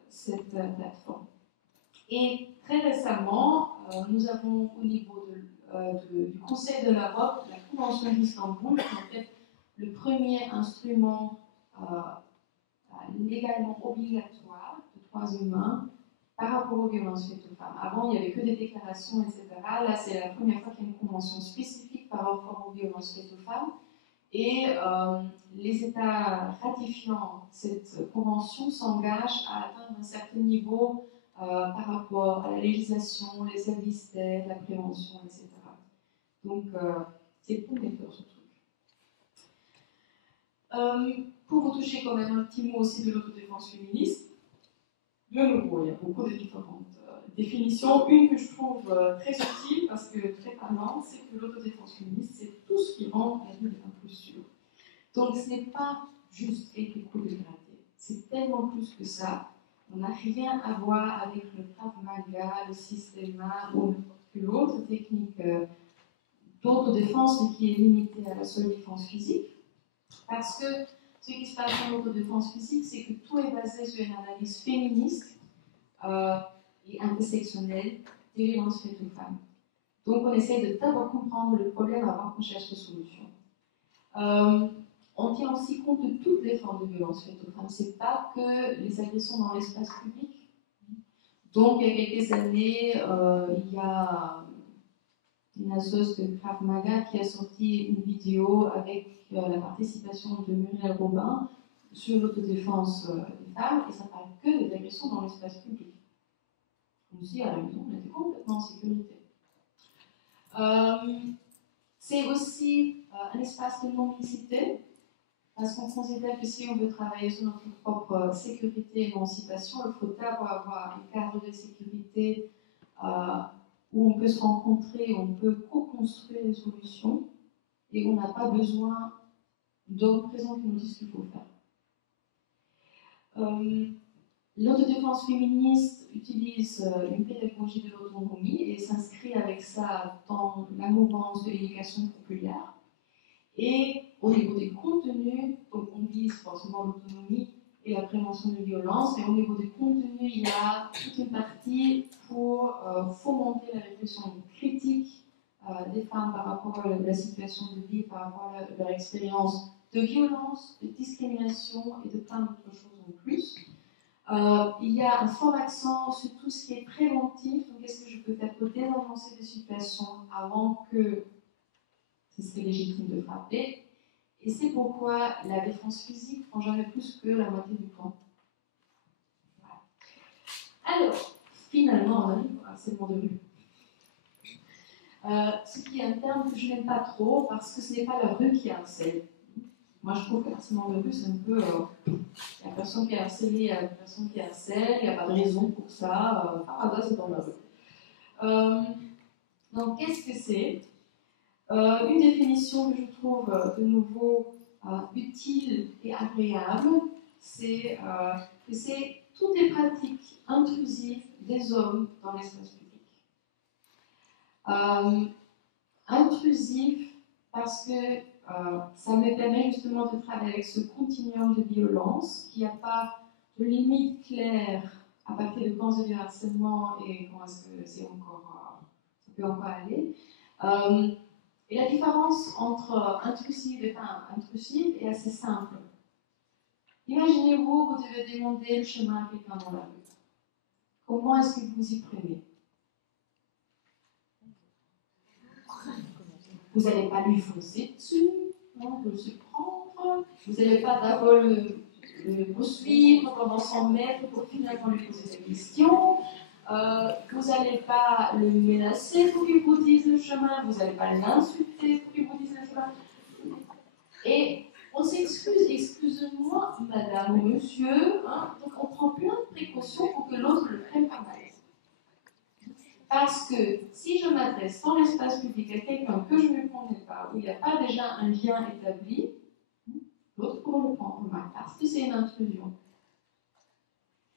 cette plateforme. Et très récemment, nous avons au niveau du Conseil de l'Europe la Convention d'Istanbul, qui est en fait le premier instrument légalement obligatoire de droits humains par rapport aux violences faites aux femmes. Avant, il n'y avait que des déclarations, etc. Là, c'est la première fois qu'il y a une convention spécifique par rapport aux violences faites aux femmes. Et les États ratifiant cette convention s'engagent à atteindre un certain niveau par rapport à la législation, les services d'aide, la prévention, etc. Donc, c'est prometteur ce truc. Pour vous toucher quand même un petit mot aussi de l'autodéfense féministe, de nouveau, il y a beaucoup de différentes définitions. Une que je trouve très utile, parce que très parlante, c'est que l'autodéfense féministe, c'est tout ce qui rend la vie un peu sûre. Donc, ce n'est pas juste quelques coups de gratter. C'est tellement plus que ça. On n'a rien à voir avec le Krav Maga, le systéma ou n'importe quelle autre technique d'autodéfense, mais qui est limitée à la seule défense physique. Parce que ce qui se passe en l'autodéfense physique, c'est que tout est basé sur une analyse féministe et intersectionnelle des violences faites aux femmes. Donc on essaie de d'abord comprendre le problème avant qu'on cherche des solutions. On tient aussi compte de toutes les formes de violences faites aux femmes. Ce n'est pas que les agressions dans l'espace public. Donc il y a quelques années, il y a une association de Krav Maga qui a sorti une vidéo avec la participation de Muriel Robin sur l'autodéfense des femmes, et ça ne parle que des agressions dans l'espace public. Comme si à la maison on était complètement en sécurité. C'est aussi un espace de non-mixité, parce qu'on considère que si on veut travailler sur notre propre sécurité et émancipation, il faut d'abord avoir un cadre de sécurité où on peut se rencontrer, on peut co-construire des solutions, et on n'a pas besoin d'hommes présents qui nous disent ce qu'il faut faire. L'autodéfense féministe utilise une pédagogie de l'autonomie et s'inscrit avec ça dans la mouvance de l'éducation populaire. Et au niveau des contenus, donc on vise forcément l'autonomie et la prévention de violence, mais au niveau des contenus, il y a toute une partie pour fomenter la réflexion critique des femmes par rapport à la situation de vie, par rapport à leur expérience de violence, de discrimination et de plein d'autres choses en plus. Il y a un fort accent sur tout ce qui est préventif, donc qu'est-ce que je peux faire pour désamorcer des situations avant que ce serait légitime de frapper. Et c'est pourquoi la défense physique prend jamais plus que la moitié du temps. Voilà. Alors, finalement, on arrive au harcèlement de rue. Ce qui est un terme que je n'aime pas trop parce que ce n'est pas la rue qui harcèle. Moi, je trouve que le harcèlement de rue, c'est un peu. La personne qui est harcelée, il y a la personne qui harcèle, il n'y a pas de raison pour ça. C'est dans la rue. Donc, qu'est-ce que c'est? Une définition que je trouve de nouveau utile et agréable, c'est que c'est toutes les pratiques intrusives des hommes dans l'espace public. Intrusive parce que ça me permet justement de travailler avec ce continuum de violence, qu'il n'y a pas de limite claire à partir de quand c'est du harcèlement et quand est-ce que ça peut encore aller. Et la différence entre intrusive et pas intrusive est assez simple. Imaginez-vous, vous devez demander le chemin à quelqu'un dans la rue. Comment est-ce que vous y prenez? Vous n'allez pas lui foncer dessus, le surprendre. Vous n'allez pas d'abord le poursuivre pendant 100 mètres pour finalement lui poser des questions. Vous n'allez pas le menacer pour qu'il vous dise le chemin. Vous n'allez pas l'insulter pour qu'il vous dise le chemin. Et on s'excuse, excusez-moi, madame ou monsieur. Donc on prend plein de précautions pour que l'autre le prenne par mal. Parce que si je m'adresse dans l'espace public à quelqu'un que je ne connais pas, où il n'y a pas déjà un lien établi, l'autre pourra le prendre mal, parce que c'est une intrusion.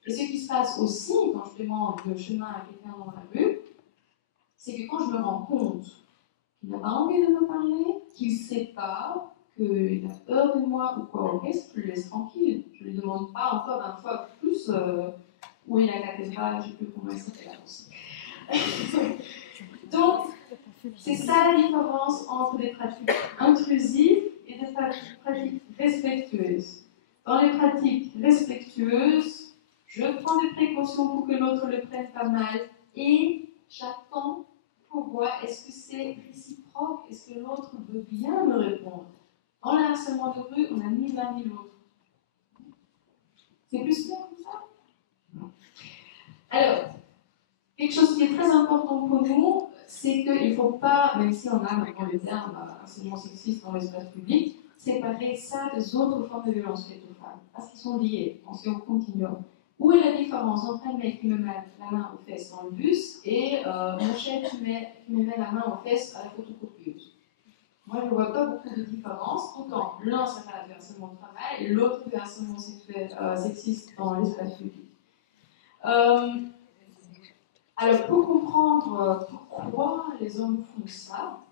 Et ce qui se passe aussi quand je demande le chemin à quelqu'un dans la rue, c'est que quand je me rends compte qu'il n'a pas envie de me parler, qu'il ne sait pas, qu'il a peur de moi ou quoi au reste, je le laisse tranquille. Je ne lui demande pas encore une fois plus où est la cathédrale, je ne sais plus comment elle s'appelle aussi. Donc, c'est ça la différence entre des pratiques intrusives et des pratiques respectueuses. Dans les pratiques respectueuses, je prends des précautions pour que l'autre le prenne pas mal et j'attends pour voir est-ce que c'est réciproque, est-ce que l'autre veut bien me répondre. Dans le harcèlement de rue, on a ni l'un ni l'autre. C'est plus clair comme ça? Non. Alors, quelque chose qui est très important pour nous, c'est qu'il ne faut pas, même si on a maintenant le terme harcèlement sexiste dans l'espace public, séparer ça des autres formes de violence faites aux femmes, parce qu'ils sont liés, si on continue. Où est la différence entre un mec qui me met la main aux fesses dans le bus et mon chef qui me met la main aux fesses à la photocopieuse? Moi, je ne vois pas beaucoup de différence. Autant l'un, ça fait du harcèlement de travail, et l'autre, du harcèlement sexiste dans l'espace public. Alors, pour comprendre pourquoi les hommes font ça,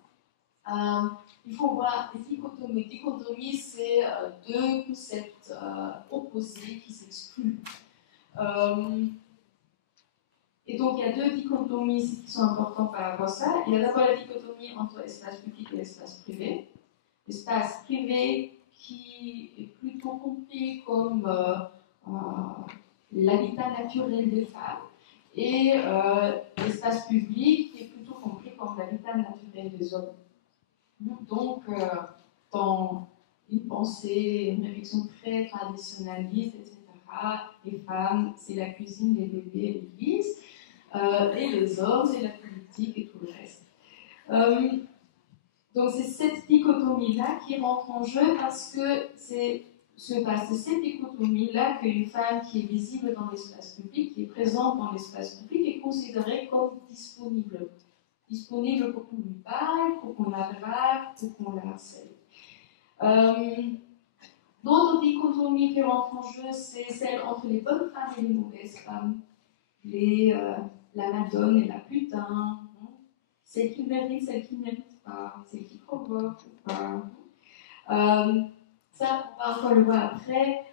il faut voir les dichotomies. Dichotomie, c'est deux concepts opposés qui s'excluent. Et donc, il y a deux dichotomies qui sont importantes par rapport à ça. Il y a d'abord la dichotomie entre espace public et espace privé. L'espace privé qui est plutôt compris comme l'habitat naturel des femmes et l'espace public qui est plutôt compris comme l'habitat naturel des hommes. Donc, dans une pensée, une réflexion très traditionnaliste, etc., les femmes, c'est la cuisine, les bébés et l'église, et les hommes, c'est la politique et tout le reste. Donc, c'est cette dichotomie-là qui rentre en jeu parce que c'est cette dichotomie-là qu'une femme qui est visible dans l'espace public, qui est présente dans l'espace public, est considérée comme disponible. Disponible pour qu'on lui parle, pour qu'on la drague, pour qu'on la harcèle. D'autres dichotomies qui rentrent en jeu, c'est celle entre les bonnes femmes et les mauvaises femmes. La madone et la putain, celle qui mérite, celle qui ne mérite pas, celle qui provoque ou pas. Ça, on va encore le voir après.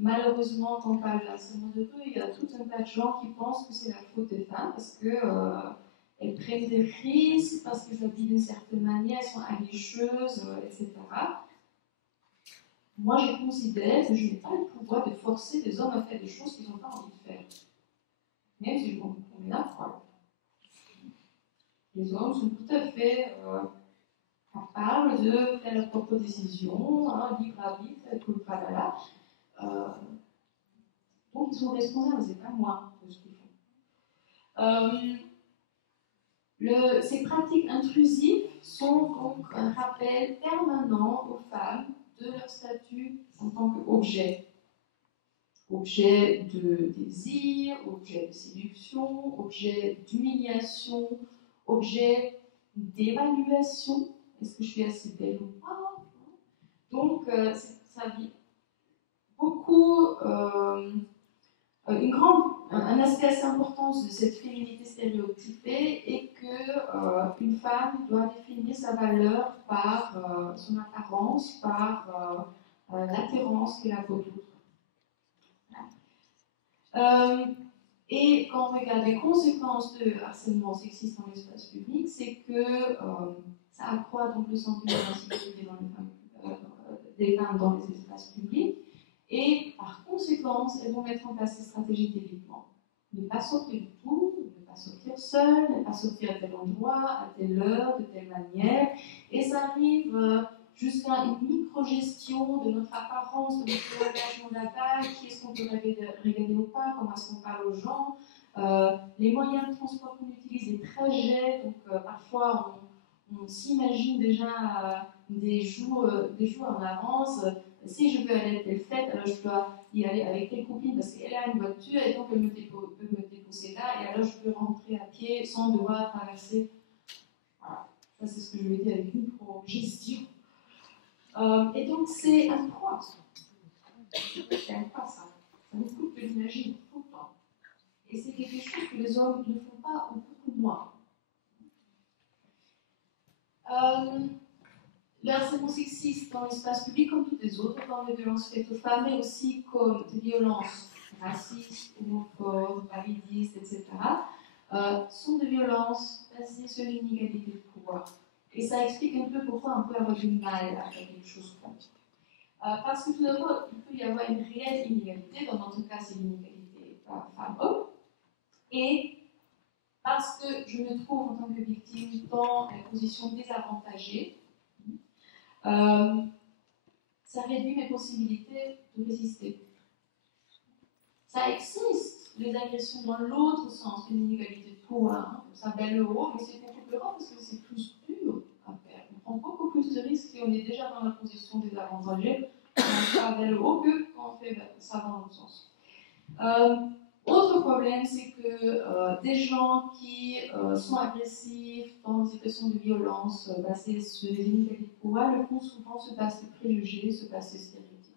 Malheureusement, quand on parle d'harcèlement de rue, il y a tout un tas de gens qui pensent que c'est la faute des femmes parce qu'elles prennent des risques, parce qu'elles habillent d'une certaine manière, elles sont allécheuses, etc. Moi, je considère que je n'ai pas le pouvoir de forcer des hommes à faire des choses qu'ils n'ont pas envie de faire. Même si on est là, quoi. Les hommes sont tout à fait capables de faire leurs propres décisions, libre arbitre, tout le tralala. Donc, ils sont responsables, c'est pas moi de ce qu'ils font. Ces pratiques intrusives sont donc un rappel permanent aux femmes de leur statut en tant qu'objet. Objet de désir, objet de séduction, objet d'humiliation, objet d'évaluation. Est-ce que je suis assez belle ou pas? Donc, ça vit beaucoup. Un aspect assez important de cette féminité stéréotypée est qu'une femme doit définir sa valeur par son apparence, par l'attirance qu'elle a pour d'autres. Et quand on regarde les conséquences de harcèlement sexiste dans l'espace public, c'est que ça accroît donc le sentiment d'insécurité des femmes dans les espaces publics. Et par conséquence, elles vont mettre en place ces stratégies d'évitement. Ne pas sortir du tout, ne pas sortir seule, ne pas sortir à tel endroit, à telle heure, de telle manière. Et ça arrive jusqu'à une micro-gestion de notre apparence, de notre langage non verbal, qui est-ce qu'on peut regarder ou pas, comment est-ce qu'on parle aux gens, les moyens de transport qu'on utilise, les trajets. Donc parfois on s'imagine déjà des jours en avance. Si je veux aller à telle fête, alors je dois y aller avec telle copine parce qu'elle a une voiture et donc elle peut me déposer là et alors je peux rentrer à pied sans devoir traverser. Voilà, ça c'est ce que je veux dire avec micro-gestion. Et donc c'est un poids. C'est un poids ça. Ça nous coûte de l'énergie tout le temps. Et c'est quelque chose que les hommes ne font pas ou beaucoup moins. Le harcèlement sexiste dans l'espace public, comme toutes les autres formes de violences faites aux femmes, mais aussi comme des violences racistes, homophobes, validistes, etc., sont des violences basées sur l'inégalité de pouvoir. Et ça explique un peu pourquoi on peut avoir du mal à faire quelque chose comme ça. Parce que tout d'abord, il peut y avoir une réelle inégalité, dans notre cas, c'est l'inégalité femmes-hommes, et parce que je me trouve en tant que victime dans la position désavantagée, ça réduit mes possibilités de résister. Ça existe, les agressions dans l'autre sens, une inégalité de pouvoir, ça bat le haut, mais c'est beaucoup plus rare parce que c'est plus dur à faire. On prend beaucoup plus de risques si on est déjà dans la position désavantagée, ça bat le haut que quand on fait ça dans l'autre sens. Autre problème, c'est que des gens qui sont agressifs dans des situations de violence basées sur des inégalités de pouvoir le font souvent se base de préjugés, se base de stéréotypes.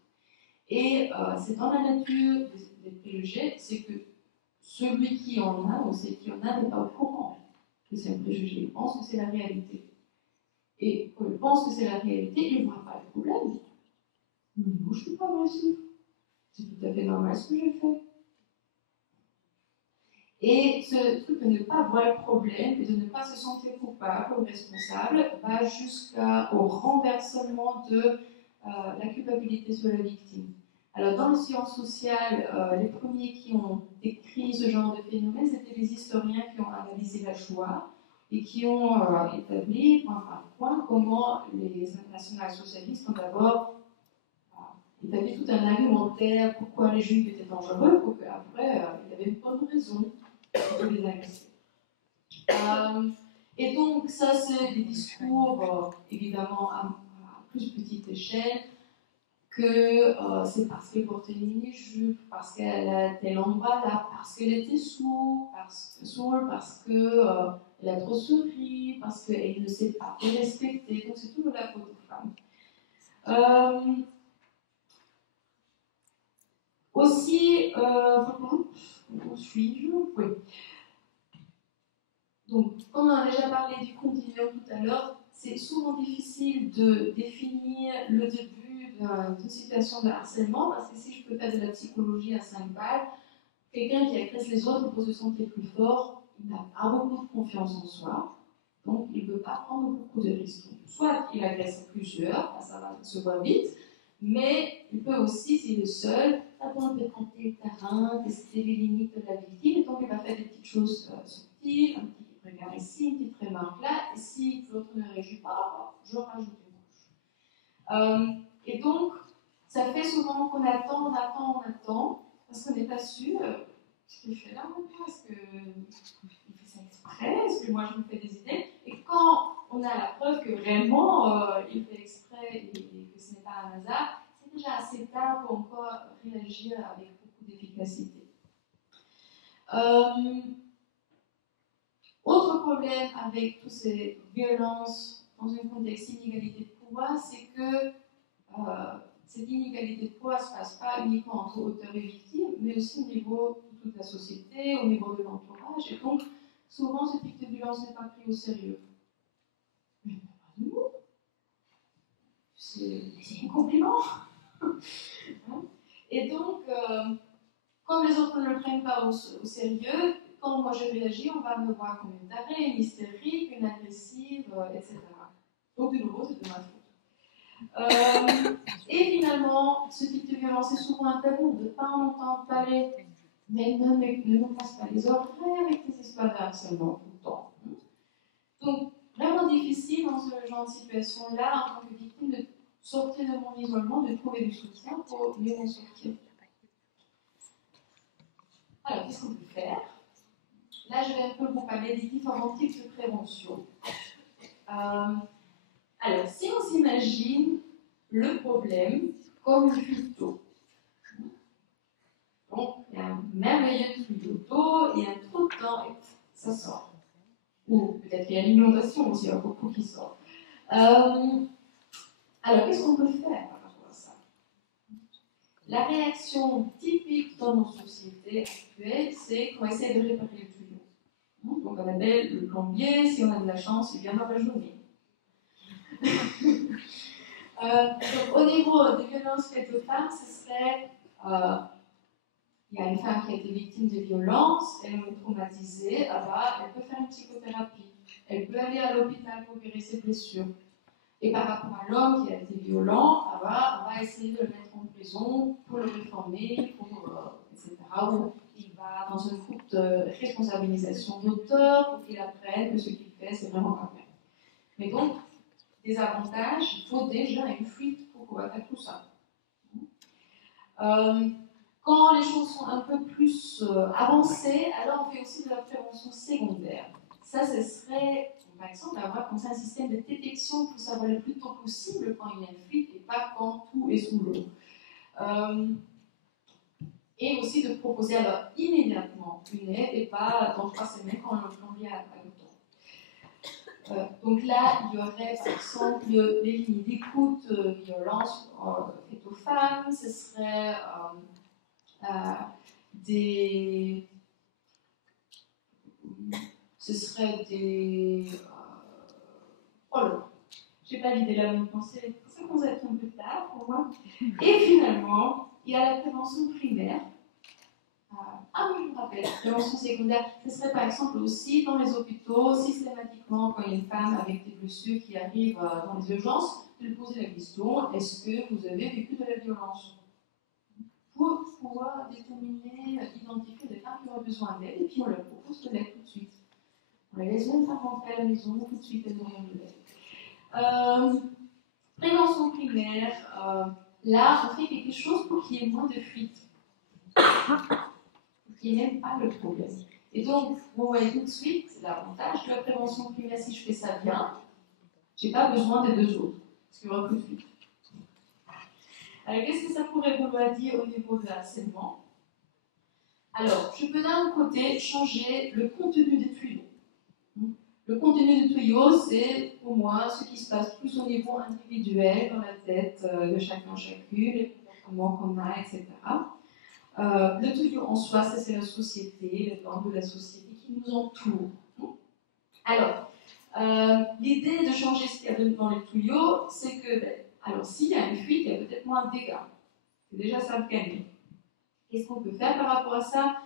Et c'est dans la nature des préjugés, c'est que celui qui en a ou celle qui en a n'est pas au courant que c'est un préjugé, il pense que c'est la réalité. et quand il pense que c'est la réalité, il ne voit pas le problème. Mais moi, je ne suis pas agressif. C'est tout à fait normal ce que j'ai fait. Et ce truc de ne pas voir le problème et de ne pas se sentir coupable ou responsable va jusqu'au renversement de la culpabilité sur la victime. Alors, dans les sciences sociales, les premiers qui ont décrit ce genre de phénomène, c'était les historiens qui ont analysé la Shoah et qui ont établi, point par point, comment les internationales socialistes ont d'abord établi tout un argumentaire pourquoi les Juifs étaient dangereux, pour qu'après, il y avait une bonne raison de les agresser. Et donc, ça, c'est des discours, évidemment, à plus petite échelle, que c'est parce qu'elle portait une mini-jupe, parce qu'elle a tel endroit là, parce qu'elle était saoule, parce qu'elle a trop souri, parce qu'elle ne s'est pas fait respecter. Donc, c'est tout de la faute aux femmes. Aussi, où suis-je? Oui. Donc, comme on a déjà parlé du continuum tout à l'heure, c'est souvent difficile de définir le début d'une situation de harcèlement, parce que si je peux faire de la psychologie à 5 balles, quelqu'un qui agresse les autres pour se sentir plus fort, il n'a pas beaucoup de confiance en soi, donc il ne peut pas prendre beaucoup de risques. Soit il agresse plusieurs, ça va se voir vite, mais il peut aussi, s'il est seul, attendre de tenter le terrain, tester les limites de la victime, et donc il va faire des petites choses subtiles, un petit regard ici, une petite remarque là, et si l'autre ne réagit pas, je rajoute une couche. Et donc, ça fait souvent qu'on attend, parce qu'on n'est pas sûr, ce qu'il fait là maintenant, est-ce qu'il fait ça exprès, est-ce que moi je me fais des idées, et quand on a la preuve que réellement il fait exprès et que ce n'est pas un hasard, c'est déjà assez tard pour encore réagir avec beaucoup d'efficacité. Autre problème avec toutes ces violences dans un contexte d'inégalité de pouvoir, c'est que cette inégalité de pouvoir ne se passe pas uniquement entre auteurs et victimes, mais aussi au niveau de toute la société, au niveau de l'entourage, et donc souvent ce type de violence n'est pas pris au sérieux. Mais pas de nous. C'est un compliment. Et donc, comme les autres ne le prennent pas au sérieux, quand moi je réagis, on va me voir comme une tarée, une hystérique, une agressive, etc. Donc, de nouveau, c'est de ma faute. Et finalement, ce type de violence est souvent un tabou, de ne pas en entendre parler. Mais ne nous passe pas les oreilles avec des histoires de harcèlement tout le temps. Donc, vraiment difficile dans ce genre de situation-là, en tant que victime, de sortir de mon isolement, de trouver du soutien pour mieux en sortir. Alors, qu'est-ce qu'on peut faire? Là, je vais un peu vous parler des différents types de prévention. Alors, si on s'imagine le problème comme une fuite d'eau. Donc, il y a un merveilleux tuyau d'eau, il y a un trou dedans et ça sort. Ou peut-être qu'il y a l'inondation aussi, il y a beaucoup qui sort. Alors, qu'est-ce qu'on peut faire par rapport à ça? La réaction typique dans nos sociétés actuelles, c'est qu'on essaie de réparer le tuyau. Donc, on appelle le plombier, si on a de la chance, il vient dans la journée. Donc, au niveau des violences faites aux femmes, ce serait il y a une femme qui a été victime de violences, elle est traumatisée, elle peut faire une psychothérapie, elle peut aller à l'hôpital pour guérir ses blessures. Et par rapport à l'homme qui a été violent, on va essayer de le mettre en prison pour le réformer, etc. Ou il va dans un groupe de responsabilisation d'auteur pour qu'il apprenne que ce qu'il fait, c'est vraiment pas bien. Mais donc, des avantages, il faut déjà une fuite pour pouvoir faire tout ça. Quand les choses sont un peu plus avancées, alors on fait aussi de la prévention secondaire. Ça, ce serait, par exemple, avoir comme ça un système de détection pour savoir le plus tôt possible quand il y a une fuite et pas quand tout est sous l'eau. Et aussi de proposer alors immédiatement une aide et pas dans 3 semaines quand le plombier a le temps. Donc là, il y aurait par exemple des lignes d'écoute violence faites aux femmes, ce serait des j'ai pas l'idée là maintenant, ça commence à être un peu tard pour moi. Et finalement, il y a la prévention primaire. Oui, je me rappelle, la prévention secondaire, ce serait par exemple aussi dans les hôpitaux, systématiquement, quand il y a une femme avec des blessures qui arrive dans les urgences, de lui poser la question, est-ce que vous avez vécu de la violence? Pour pouvoir déterminer, identifier des femmes qui auraient besoin d'aide, et puis on leur propose de l'aide tout de suite. On les laisse même pas rentrer à la maison, tout de suite, elles n'ont rien de l'aide. Prévention primaire, là, on fait quelque chose pour qu'il y ait moins de fuites. Qui n'est même pas le problème. Et donc, vous voyez tout de suite l'avantage de la prévention primaire. Si je fais ça bien, je n'ai pas besoin des deux autres, parce qu'il y aura plus de fuite. Alors, qu'est-ce que ça pourrait vouloir dire au niveau de harcèlement? Alors, je peux d'un côté changer le contenu des tuyaux. Le contenu des tuyaux, c'est pour moi ce qui se passe plus au niveau individuel, dans la tête de chacun, chacune, les comportements qu'on a, etc. Le tuyau en soi, ça c'est la société, les normes de la société qui nous entoure. Alors, l'idée de changer ce qu'il y a dans les tuyaux, c'est que, alors s'il y a une fuite, il y a peut-être moins de dégâts. C'est déjà ça le gagner. Qu'est-ce qu'on peut faire par rapport à ça?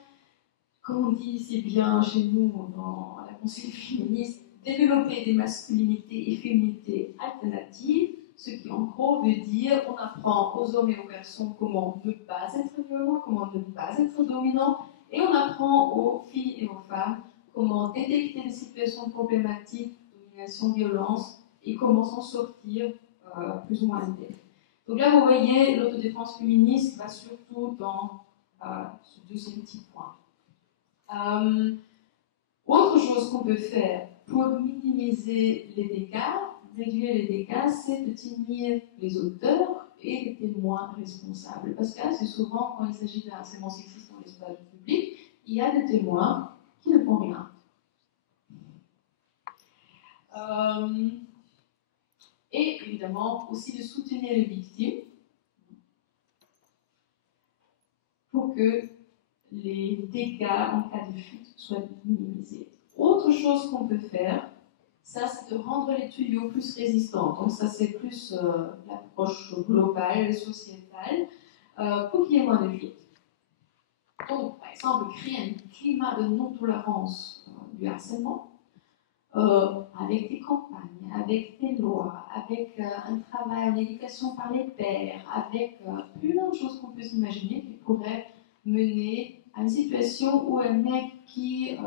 Comme on dit si bien chez nous dans la conseil féministe, développer des masculinités et fémininités alternatives. Ce qui en gros veut dire on apprend aux hommes et aux garçons comment ne pas être violent, comment ne pas être dominant, et on apprend aux filles et aux femmes comment détecter des situations problématiques, domination, violence, et comment s'en sortir plus ou moins bien. Donc là, vous voyez, l'autodéfense féministe va surtout dans ce deuxième petit point. Autre chose qu'on peut faire pour minimiser les dégâts, réduire les dégâts, c'est de tenir les auteurs et les témoins responsables. Parce que là, c'est souvent, quand il s'agit de harcèlement sexiste dans l'espace public, il y a des témoins qui ne font rien. Et évidemment, aussi de soutenir les victimes pour que les dégâts en cas de fuite soient minimisés. Autre chose qu'on peut faire, ça c'est de rendre les tuyaux plus résistants. Donc ça c'est plus l'approche globale, sociétale, pour qu'il y ait moins de fuite. Donc par exemple, créer un climat de non-tolérance du harcèlement, avec des campagnes, avec des lois, avec un travail en éducation par les pairs, avec plein de choses qu'on peut s'imaginer qui pourraient mener à une situation où un mec qui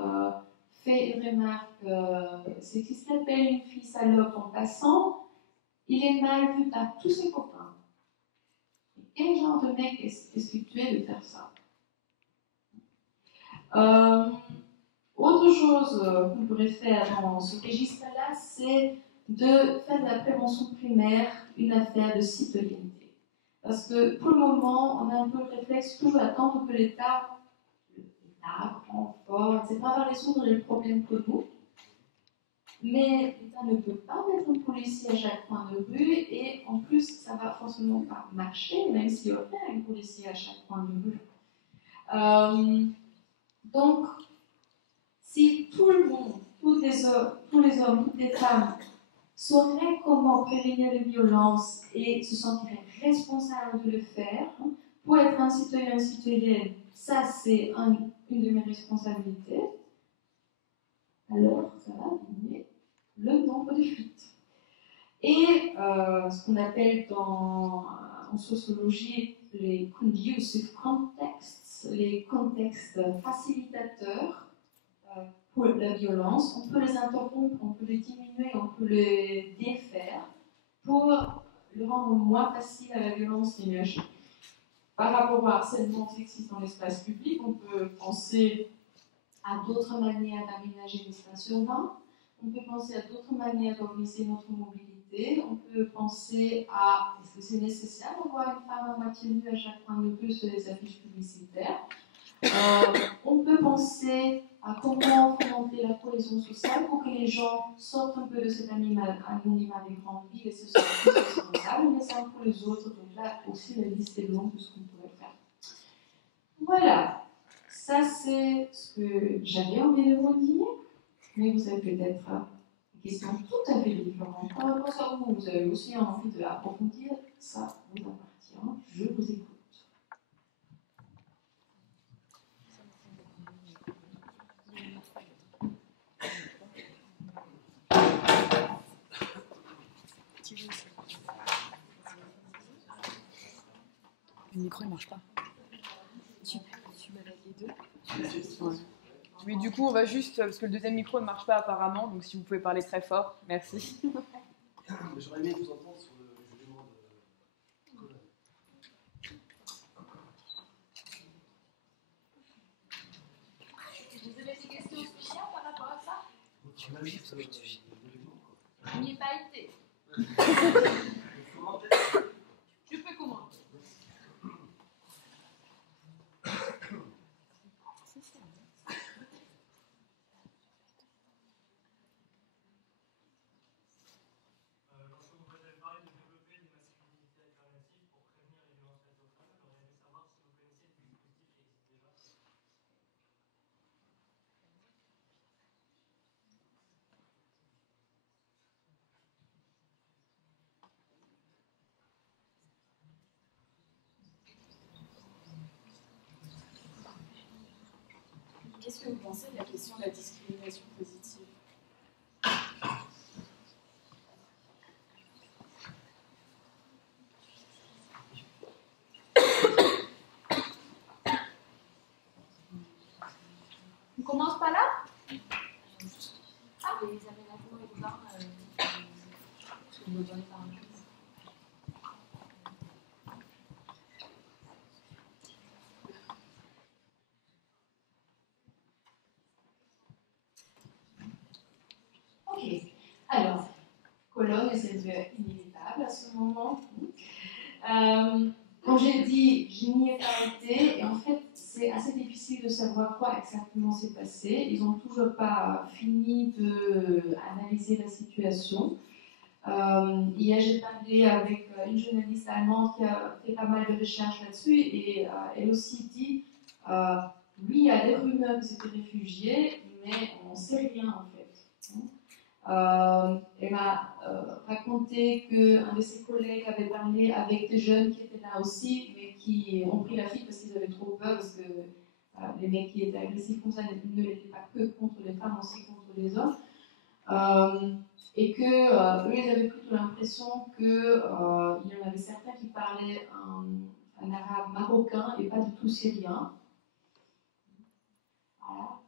fait une remarque sexiste, qui appelle une fille salope en passant, il est mal vu par tous ses copains. Et quel genre de mec est-ce que tu es de faire ça? Autre chose qu'on pourrait faire dans ce registre-là, c'est de faire de la prévention primaire une affaire de citoyenneté. Parce que pour le moment, on a un peu le réflexe toujours d'attendre que l'État, grand, fort, etc., va résoudre les problèmes pour nous. Mais l'État ne peut pas mettre un policier à chaque coin de rue, et en plus, ça ne va forcément pas marcher, même s'il y aurait un policier à chaque coin de rue. Donc, si tout le monde, tous les hommes, toutes les femmes, sauraient comment prévenir les violences et se sentiraient responsables de le faire, pour être un citoyen, une citoyenne, ça c'est une de mes responsabilités, alors ça va diminuer le nombre de fuites. Et ce qu'on appelle en sociologie les conducive contexts, les contextes facilitateurs pour la violence, on peut les interrompre, on peut les diminuer, on peut les défaire pour le rendre moins facile à la violence d'émerger. Par rapport au harcèlement sexiste dans l'espace public, on peut penser à d'autres manières d'aménager l'espace urbain, on peut penser à d'autres manières d'organiser notre mobilité, on peut penser à est-ce que c'est nécessaire d'avoir une femme à moitié nue à chaque coin de rue sur les affiches publicitaires. On peut penser à comment fomenter la cohésion sociale pour que les gens sortent un peu de cet anonymat des grandes villes et se sentent plus responsables les uns pour les autres. Donc là aussi, la liste est longue de ce qu'on pourrait faire. Voilà, ça c'est ce que j'avais envie de vous dire, mais vous avez peut-être questions tout à fait différentes. Par rapport à ça, vous avez aussi envie d'approfondir, ça vous appartient. Je vous écoute. Le micro il marche pas. Tu m'as les deux. Ouais. Mais du coup, on va juste, parce que le deuxième micro ne marche pas apparemment, donc si vous pouvez parler très fort, merci. J'aurais aimé vous entendre sur le jugement de Colonne. Vous avez des questions spéciales par rapport à ça? Tu m'as dit le jugement, quoi. Il n'y est pas été. Je peux commenter. Lorsque vous avez parlé de développer des masculinités alternatives pour prévenir les violences faites aux femmes, j'aurais aimé savoir si vous connaissez des dispositifs qui existent déjà. Qu'est-ce que vous pensez de la question de la discrimination positive? On commence par là? Ah, les aménagements urbains, parce que vous en parlé. Ok. Alors, Cologne, c'est inévitable à ce moment. Quand j'ai dit je n'y ai pas été, et en fait, c'est assez difficile de savoir quoi exactement s'est passé. Ils n'ont toujours pas fini d'analyser la situation. Hier, j'ai parlé avec une journaliste allemande qui a fait pas mal de recherches là-dessus, et elle aussi dit oui, il y a des rumeurs que c'était réfugiés, mais on ne sait rien en fait. Elle m'a raconté qu'un de ses collègues avait parlé avec des jeunes qui étaient là aussi, mais qui ont pris la fuite parce qu'ils avaient trop peur, parce que les mecs qui étaient agressifs comme ça ne l'étaient pas que contre les femmes, aussi contre les hommes. Et que eux, ils avaient plutôt l'impression qu'il y en avait certains qui parlaient un arabe marocain et pas du tout syrien. Voilà.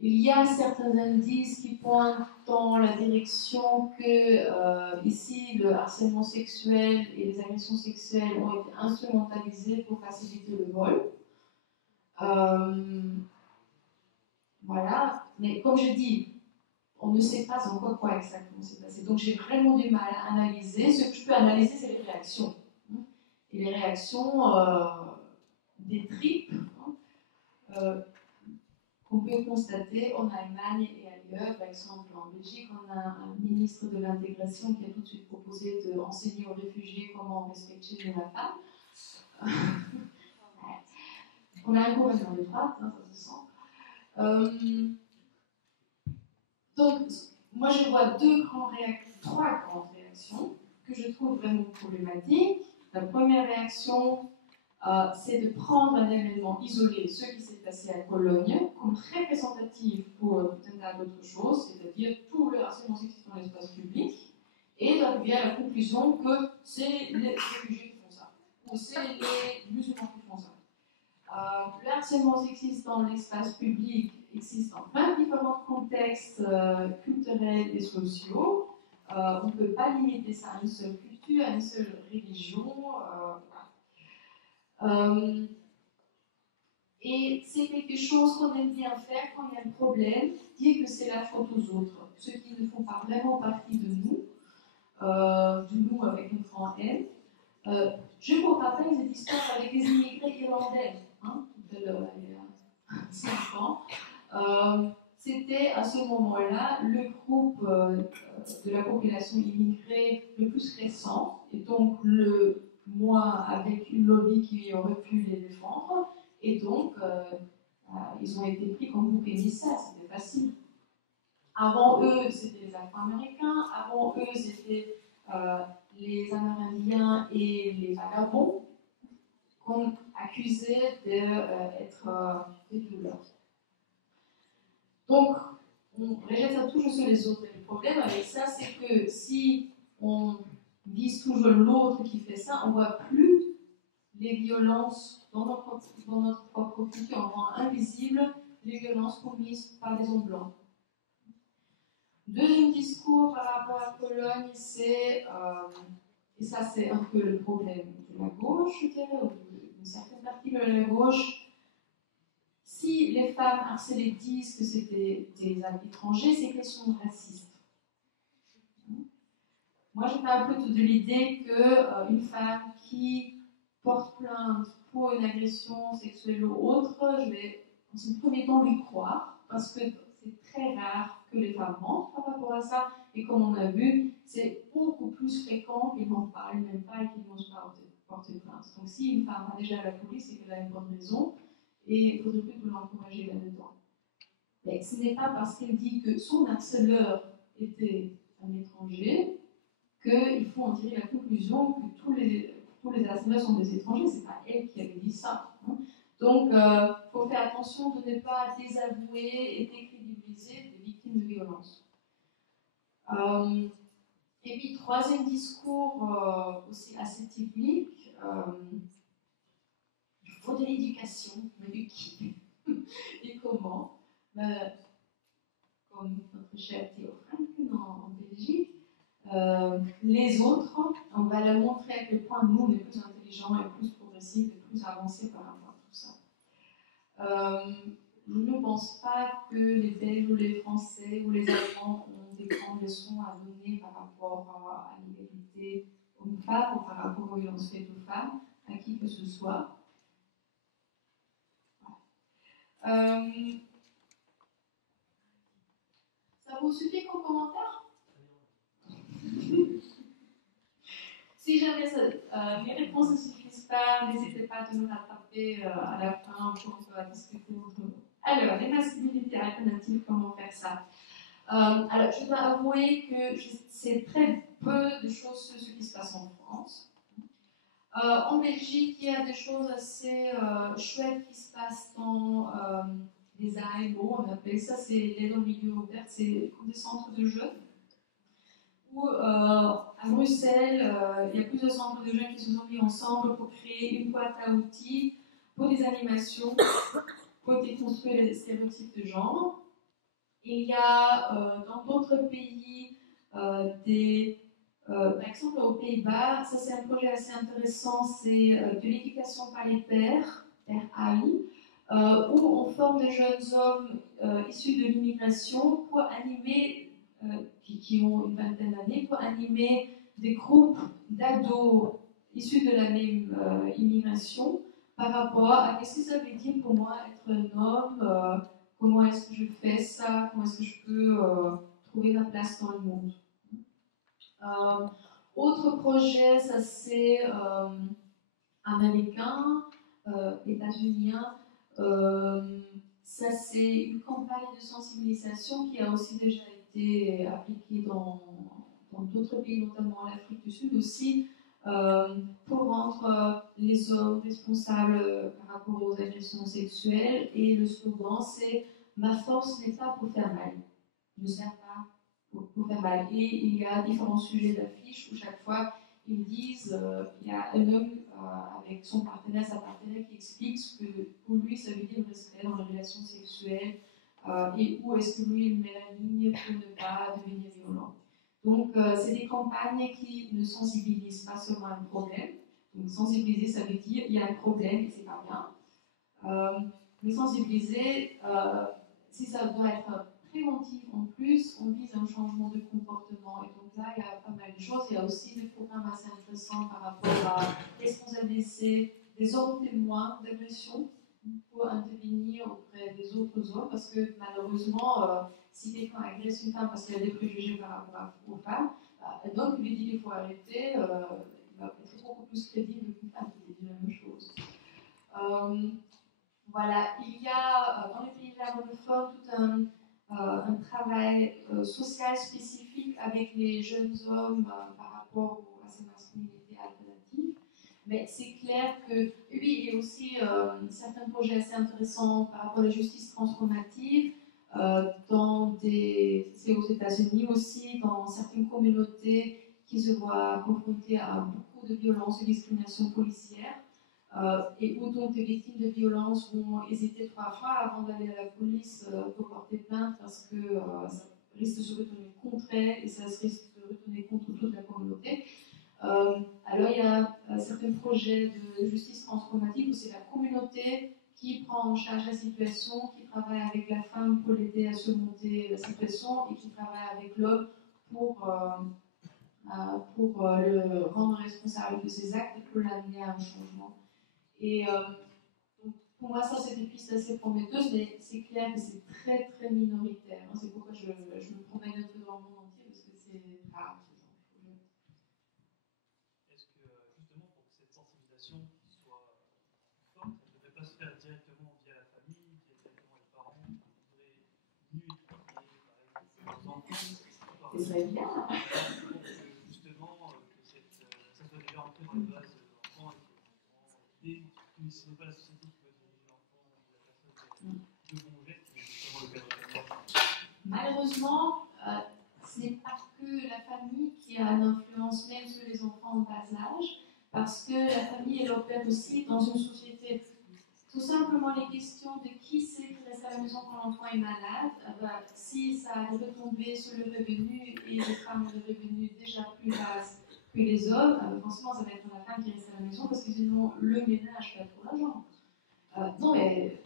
Il y a certains indices qui pointent dans la direction que ici le harcèlement sexuel et les agressions sexuelles ont été instrumentalisés pour faciliter le vol. Voilà, mais comme je dis, on ne sait pas encore quoi exactement s'est passé. Donc j'ai vraiment du mal à analyser. Ce que je peux analyser, c'est les réactions. Et les réactions des tripes. Qu'on peut constater en Allemagne et ailleurs. Par exemple, en Belgique, on a un ministre de l'intégration qui a tout de suite proposé d'enseigner aux réfugiés comment respecter la femme. On a un gouvernement de droite, hein, ça se sent. Donc, moi je vois trois grandes réactions que je trouve vraiment problématiques. La première réaction, c'est de prendre un événement isolé, ce qui s'est passé à Cologne, comme représentatif pour tout un tas d'autres choses, c'est-à-dire tout le harcèlement sexiste dans l'espace public, et d'arriver à la conclusion que c'est les réfugiés qui font ça, ou c'est les musulmans qui font ça. Le harcèlement sexiste dans l'espace public existe dans plein de différents contextes culturels et sociaux. On ne peut pas limiter ça à une seule culture, à une seule religion. Et c'est quelque chose qu'on aime bien faire quand il y a un problème, dire que c'est la faute aux autres, ceux qui ne font pas vraiment partie de nous avec un grand N. Je vous rappelle cette histoire avec les immigrés irlandais, il y a 5 ans. C'était à ce moment-là le groupe de la population immigrée le plus récent, et donc moi avec une lobby qui aurait pu les défendre, et donc ils ont été pris comme bouc émissaire, c'était facile. Avant eux, c'était les Afro-Américains. Avant eux, c'était les Amérindiens et les vagabonds qu'on accusait d'être des violeurs. Donc, on rejette ça toujours sur les autres. Et le problème avec ça, c'est que si on vise toujours l'autre qui fait ça, on ne voit plus les violences dans notre propre culture. On rend invisible les violences commises par les hommes blancs. Deuxième discours par rapport à Pologne, c'est, et ça c'est un peu le problème de la gauche, je dirais, ou d'une certaine partie de la gauche. Si les femmes harcelées disent que c'est des étrangers, c'est qu'elles sont racistes. Moi, je parle plutôt de l'idée qu'une femme qui porte plainte pour une agression sexuelle ou autre, je vais en ce premier temps lui croire, parce que c'est très rare que les femmes mentent par rapport à ça, et comme on a vu, c'est beaucoup plus fréquent qu'ils n'en parlent même pas et qu'ils n'osent pas porter plainte. Donc si une femme a déjà à la police, c'est qu'elle a une bonne raison, et il faudrait plutôt l'encourager là-dedans. Mais ce n'est pas parce qu'elle dit que son harceleur était un étranger qu'il faut en tirer la conclusion que tous les harceleurs sont des étrangers. Ce n'est pas elle qui avait dit ça. Hein. Donc, il faut faire attention de ne pas désavouer et décrédibiliser des victimes de violences. Et puis, troisième discours aussi assez typique, il faut de l'éducation, mais de qui et comment comme notre cher Theo Franken en Belgique, les autres, on va leur montrer à quel point nous, on est plus intelligents et plus progressifs et plus avancés par rapport à tout ça. Je ne pense pas que les Belges ou les Français ou les Allemands ont des grandes leçons à donner par rapport à l'égalité homme-femme ou par rapport aux violences faites aux femmes, à qui que ce soit. Ça vous suffit comme commentaire? Si jamais les réponses ne suffisent pas, n'hésitez pas à nous rattraper à la fin pour discuter entre nous. Alors, les masculinités alternatives, comment faire ça? Alors, je dois avouer que je sais très peu de choses sur ce qui se passe en France. En Belgique, il y a des choses assez chouettes qui se passent dans les AMO, on appelle ça, c'est l'aide au milieu ouvert, c'est des centres de jeux. Où à Bruxelles, il y a plusieurs centres de jeunes qui se sont mis ensemble pour créer une boîte à outils pour des animations, pour déconstruire les stéréotypes de genre. Il y a dans d'autres pays par exemple aux Pays-Bas, ça c'est un projet assez intéressant, c'est de l'éducation par les pairs, RAI, où on forme des jeunes hommes issus de l'immigration pour animer qui ont une vingtaine d'années, pour animer des groupes d'ados issus de la même immigration par rapport à qu'est-ce que ça veut dire pour moi être un homme, comment est-ce que je fais ça, comment est-ce que je peux trouver ma place dans le monde. Autre projet, ça c'est américain, états-unien. Ça c'est une campagne de sensibilisation qui a aussi déjà été appliquée dans d'autres pays, notamment l'Afrique du Sud aussi, pour rendre les hommes responsables par rapport aux agressions sexuelles. Et le slogan c'est « Ma force n'est pas pour faire mal, je ne sers pas pour faire mal ». Et il y a différents sujets d'affiches où chaque fois ils disent, il y a un homme avec son partenaire, sa partenaire qui explique ce que pour lui ça veut dire le respect dans les relations sexuelles et où est-ce que lui il met la ligne pour ne pas devenir violent. Donc c'est des campagnes qui ne sensibilisent pas seulement un problème. Donc sensibiliser ça veut dire il y a un problème et c'est pas bien. Mais sensibiliser, si ça doit être préventif en plus, on vise un changement de comportement. Et donc là, il y a pas mal de choses. Il y a aussi des programmes assez intéressants par rapport à responsabiliser des hommes témoins d'agression pour intervenir auprès des autres hommes. Parce que malheureusement, si quelqu'un agresse une femme parce qu'il y a des préjugés par rapport aux femmes, un homme qui lui dit qu'il faut arrêter, il va être beaucoup plus crédible qu'une femme qui dit la même chose. Voilà, il y a dans les pays germanophones tout un travail social spécifique avec les jeunes hommes par rapport à ces masculinités alternatives. Mais c'est clair que, oui, il y a aussi certains projets assez intéressants par rapport à la justice transformative, c'est aux États-Unis aussi, dans certaines communautés qui se voient confrontées à beaucoup de violences et discriminations policières, et où donc les victimes de violences vont hésiter 3 fois avant d'aller à la police pour porter plainte parce que ça risque de se retourner contre elles et ça risque de se retourner contre toute la communauté. Alors il y a certains projets de justice transformative où c'est la communauté qui prend en charge la situation, qui travaille avec la femme pour l'aider à surmonter la situation et qui travaille avec l'homme pour le rendre responsable de ses actes et pour l'amener à un changement. Et donc, pour moi, ça, c'est des pistes assez prometteuses, mais c'est clair que c'est très, très minoritaire. Hein. C'est pourquoi je me promène un peu dans le monde entier, parce que c'est rare, ce genre de projet. Est-ce que, justement, pour que cette sensibilisation soit forte, elle ne devrait pas se faire directement via la famille, via directement les parents, qui voudraient mieux éduquer, par exemple, leurs enfants. Ce serait bien. Justement, que ça soit déjà entré dans les bases de l'enfant et que ce n'est pas la société qui va diriger l'enfant ou la personne de bons gestes, mais justement le cadre familial. Malheureusement, ce n'est pas que la famille qui a une influence même sur les enfants en bas âge, parce que la famille, elle opère aussi dans une société. Tout simplement les questions de qui c'est qui reste à la maison quand l'enfant est malade, si ça a des retombées sur le revenu et les femmes ont des revenus déjà plus basses que les hommes, forcément ça va être la femme qui reste à la maison parce que sinon le ménage fait trop l'argent. Non mais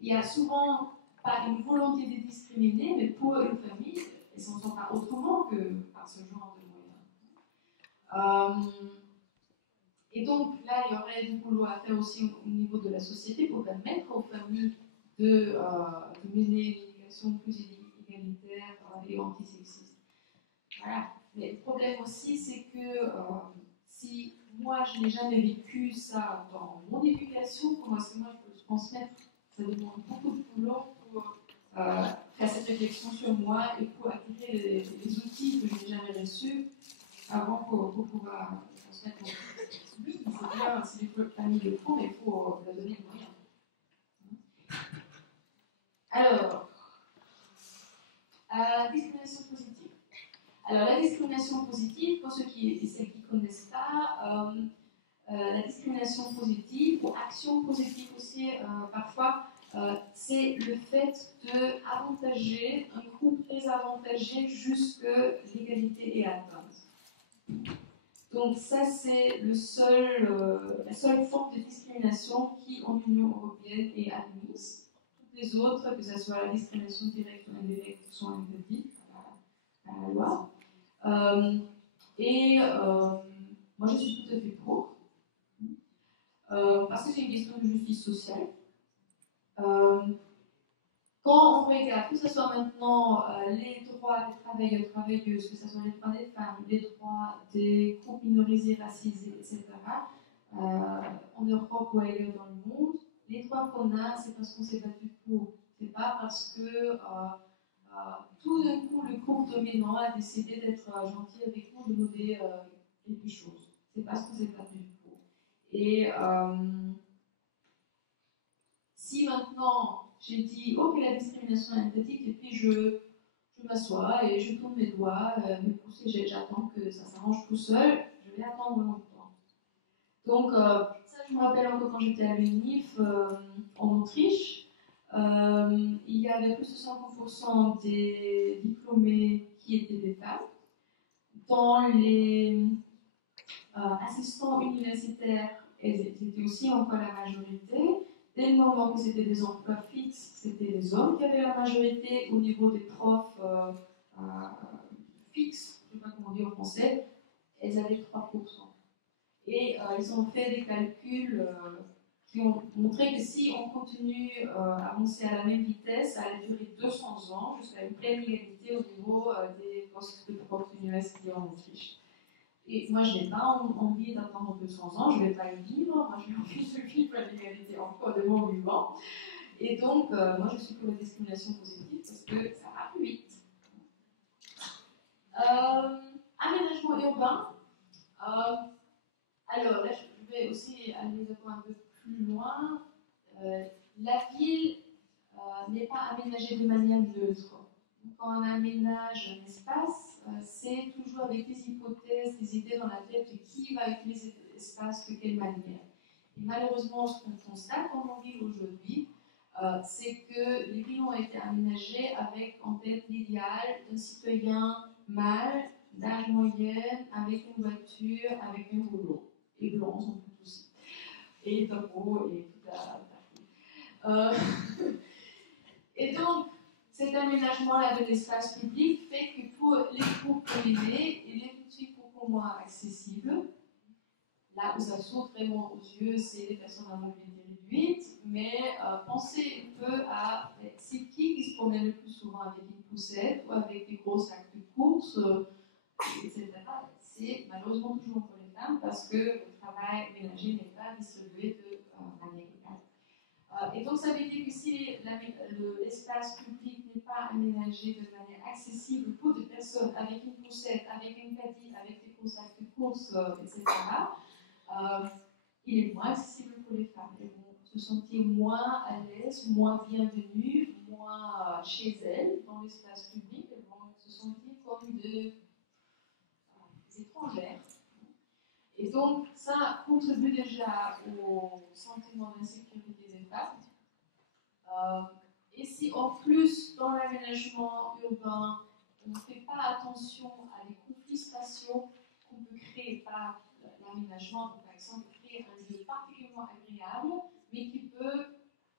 il y a souvent pas une volonté de discriminer, mais pour une famille, elles ne s'en sortent pas autrement que par ce genre de moyens. Et donc là, il y aurait du boulot à faire aussi au niveau de la société pour permettre aux familles de mener une éducation plus égalitaire et antisexiste. Voilà. Mais le problème aussi, c'est que si moi, je n'ai jamais vécu ça dans mon éducation, comment est-ce que moi, je peux le transmettre? Ça demande beaucoup de boulot pour faire cette réflexion sur moi et pour acquérir les outils que je n'ai jamais reçus avant pour pouvoir transmettre mon. Oui, c'est bien, c'est des familles de fond, mais il faut leur donner les moyens. Alors, discrimination positive. Alors, la discrimination positive, pour ceux qui ne connaissent pas, la discrimination positive, ou action positive aussi, parfois, c'est le fait d'avantager un groupe désavantagé jusque l'égalité est atteinte. Donc ça, c'est la seule forme de discrimination qui, en Union européenne, est admise. Toutes les autres, que ce soit la discrimination directe ou indirecte, sont interdites à la loi. Moi, je suis tout à fait pour. Parce que c'est une question de justice sociale. Quand on regarde, que ce soit maintenant les droits des travailleurs et travailleuses, que ce soit les droits des femmes, les droits des groupes minorisés, racisés, etc., en Europe ou ailleurs dans le monde, les droits qu'on a, c'est parce qu'on s'est battu pour. C'est pas parce que tout d'un coup le groupe dominant a décidé d'être gentil avec nous, de nous donner quelque chose. C'est parce qu'on s'est battu pour. Et si maintenant j'ai dit ok, la discrimination est interdite, et puis je m'assois et je tourne mes doigts, mes pouces, et j'attends que ça s'arrange tout seul, je vais attendre longtemps. Donc, ça, je me rappelle encore quand j'étais à l'UNIF en Autriche, il y avait plus de 50% des diplômés qui étaient des femmes. Dans les assistants universitaires, elles étaient aussi encore la majorité. Dès le moment que c'était des emplois fixes, c'était les hommes qui avaient la majorité. Au niveau des profs fixes, je ne sais pas comment dire en français, elles avaient 3%. Et ils ont fait des calculs qui ont montré que si on continue à avancer à la même vitesse, ça allait durer 200 ans jusqu'à une pleine égalité au niveau des postes de profs d'université en Autriche. Et moi, je n'ai pas envie d'attendre 200 ans, je ne vais pas le vivre, moi j'ai envie de vivre l'égalité encore de mon vivant. Et donc, moi je suis pour la discrimination positive parce que ça va plus vite. Aménagement urbain. Alors là, je vais aussi aller un peu plus loin. La ville n'est pas aménagée de manière neutre. Quand on aménage un espace, c'est toujours avec des hypothèses, des idées dans la tête de qui va utiliser l'espace, de quelle manière. Et malheureusement, ce qu'on constate en ville aujourd'hui, c'est que les villes ont été aménagées avec en tête l'idéal d'un citoyen mâle, d'âge moyen, avec une voiture, avec un rouleau. Et blanc, on peut aussi. Et tableau, et tout à Et donc, cet aménagement-là de l'espace public fait que pour les groupes privés, il est tout de suite beaucoup moins accessible. Là où ça saute vraiment aux yeux, c'est les personnes à mobilité réduite, mais pensez un peu à c'est qui se promène le plus souvent avec une poussette ou avec des gros sacs de course, etc. C'est malheureusement toujours pour les femmes parce que le travail ménager n'est pas distribué de manière égale. Et donc ça veut dire que si l'espace public n'est pas aménagé de manière accessible pour des personnes avec une poussette, avec un caddie, avec des gros sacs de course, etc., il est moins accessible pour les femmes. Elles vont se sentir moins à l'aise, moins bienvenues, moins chez elles dans l'espace public. Elles vont se sentir comme des étrangères. Et donc, ça contribue déjà au sentiment d'insécurité des femmes. Et si en plus, dans l'aménagement urbain, on ne fait pas attention à les conflits spatiaux qu'on peut créer par l'aménagement, par exemple, créer un lieu particulièrement agréable, mais qui peut,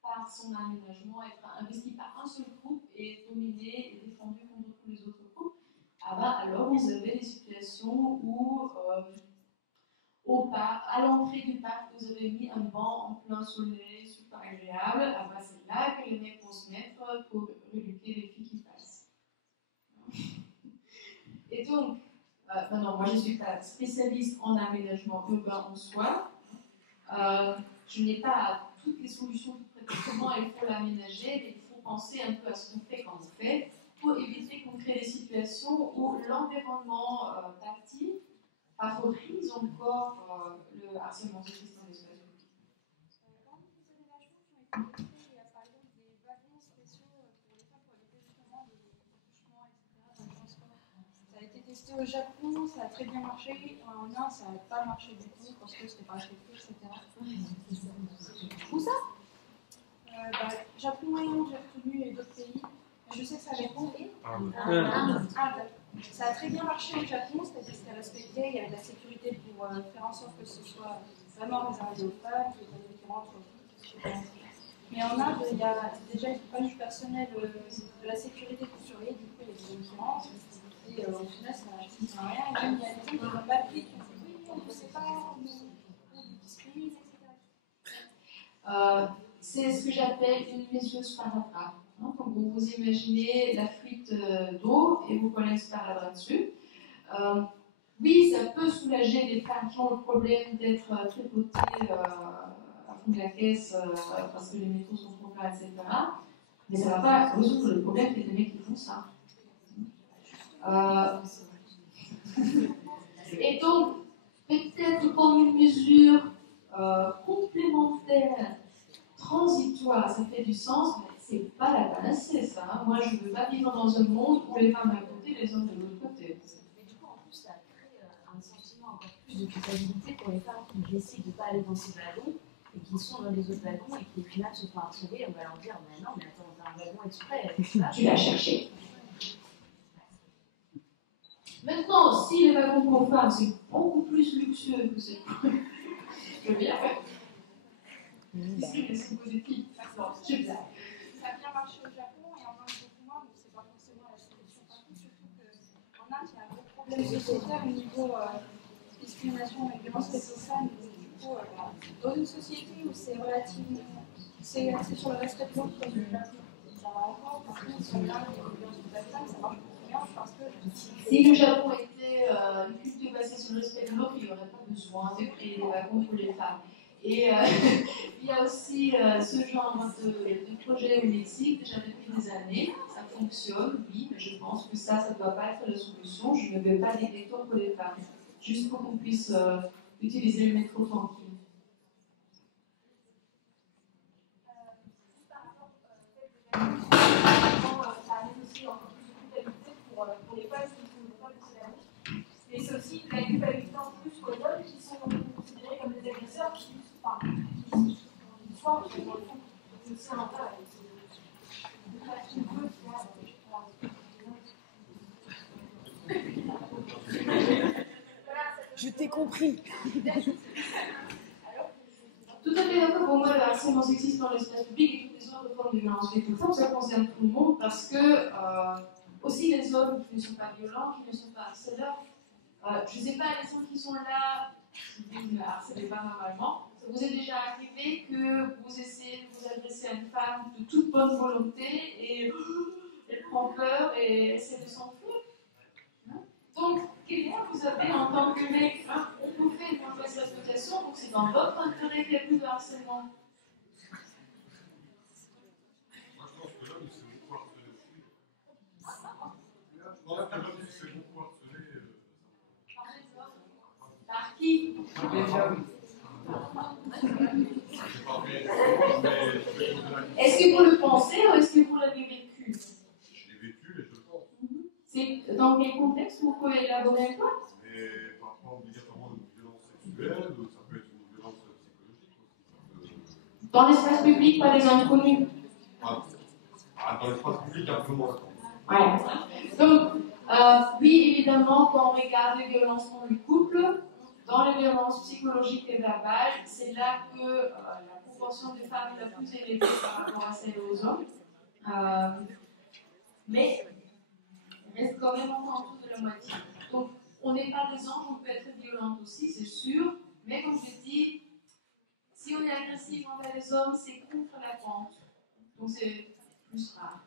par son aménagement, être investi par un seul groupe et dominé et défendu contre tous les autres groupes, alors vous avez des situations où, à l'entrée du parc, vous avez mis un banc en plein soleil, super agréable, c'est là que les mecs vont se mettre pour reluquer les filles qui passent. Et donc, moi je ne suis pas spécialiste en aménagement urbain en soi. Je n'ai pas toutes les solutions pour comment il faut l'aménager, mais il faut penser un peu à ce qu'on fait quand on fait, pour éviter qu'on crée des situations où l'environnement tactile favorise encore le harcèlement sexiste dans l'espace public. Parmi les aménagements qui ont été faits, il y a par exemple des wagons spéciaux pour les femmes pour éviter justement les accouchements, etc. dans le transport. Ça a été testé au Japon, ça a très bien marché. En Inde, ça n'a pas marché du tout parce que c'était pas respecté, etc. Où ça Japon et Inde, j'ai retenu, et d'autres pays. Je sais que ça répond. Inde. Ça a très bien marché au Japon, c'est-à-dire que c'était respecté, il y avait de la sécurité pour faire en sorte que ce soit vraiment réservé aux femmes, qu'il y ait des différentes choses. Mais en Inde, il y a déjà une page du personnel de la sécurité pour surveiller, du coup il y a des différences. Et au final, ça n'a rien. Et même il y a des gens qui n'ont pas pris, qui ont dit oui, on ne sait pas, on nous discrimine, etc. C'est ce que j'appelle une mesure sparadrap. Donc vous imaginez la fuite d'eau et vous collez un sparadrap dessus. Oui, ça peut soulager les femmes qui ont le problème d'être tripotées à fond de la caisse parce que les métaux sont trop plats, etc. Mais ça ne va pas résoudre le problème qu'il y a des mecs qui font ça. Et donc, peut-être comme une mesure complémentaire, transitoire, ça fait du sens, mais c'est pas la panacée, ça. Hein. Moi, je ne veux pas vivre dans un monde où les femmes d'un côté et les hommes de l'autre côté. Mais du coup, en plus, ça crée un sentiment encore plus de culpabilité pour les femmes qui décident de ne pas aller dans ces wagons et qui sont dans les autres wagons et qui, au final, se font harceler. On va leur dire, mais non, mais attends, t'as un wagon exprès. Tu l'as cherché. Maintenant, si les wagons pour femmes, c'est beaucoup plus luxueux que c'est. Je veux bien faire. C'est positif. Je blague. Ça a bien marché au Japon et en Inde beaucoup moins, mais c'est pas forcément la solution partout, surtout qu'en Inde, il y a un gros problème sociétal au niveau discrimination et violence faites aux femmes. Du coup, dans une société où c'est relativement. C'est axé sur le respect de l'autre, comme le Japon, ça va encore. Par contre, si on regarde les violences faites aux femmes, ça marche beaucoup bien parce que. Si le Japon était une culture basée sur le respect de l'autre, il n'y aurait pas besoin de créer des wagons pour les femmes. Et il y a aussi ce genre de projet holistique déjà depuis des années. Ça fonctionne, oui, mais je pense que ça ne doit pas être la solution. Je ne veux pas des vecteurs pour les femmes, juste pour qu'on puisse utiliser le métro tranquille. Ça amène aussi encore plus de culpabilité pour les femmes qui ne font pas de cérémonie. Mais c'est aussi la culpabilité en plus pour les hommes qui sont considérés comme des agresseurs, qui soient c'est aussi un cas. Je t'ai compris. Tout à fait d'accord. Pour moi, le harcèlement sexiste dans l'espace public et toutes les autres formes de violence faites aux femmes, ça concerne tout le monde parce que aussi les hommes qui ne sont pas violents, qui ne sont pas harceleurs, je ne sais pas, les gens qui sont là, qui ne harcelez pas normalement, ça vous est déjà arrivé que vous essayez de vous adresser à une femme de toute bonne volonté et elle prend peur et essaie de s'enfuir. Donc, quel lien vous avez en tant que mec, on vous fait une mauvaise réputation, donc c'est dans votre intérêt qu'il n'y ait plus de harcèlement. Moi, je pense que l'homme, il s'est beaucoup harcelé aussi. Je pense que l'homme, il s'est beaucoup harcelé. Par qui? Est-ce que vous le pensez ou est-ce que vous l'avez vécu? Je l'ai vécu et je le pense. C'est dans quel contexte vous pouvez élaborer un peu? Mais parfois, obligatoirement, une violence sexuelle, ça peut être une violence psychologique aussi. Dans l'espace public, par les inconnus? Dans l'espace public, un peu moins. Ouais. Donc, oui, évidemment, quand on regarde les violences dans le couple, dans les violences psychologiques et verbales, c'est là que la proportion des femmes est la plus élevée par rapport à celle aux hommes. Mais il reste quand même encore en dessous de la moitié. Donc, on n'est pas des anges, on peut être violente aussi, c'est sûr. Mais comme je dis, si on est agressif envers les hommes, c'est contre la pente. Donc, c'est plus rare.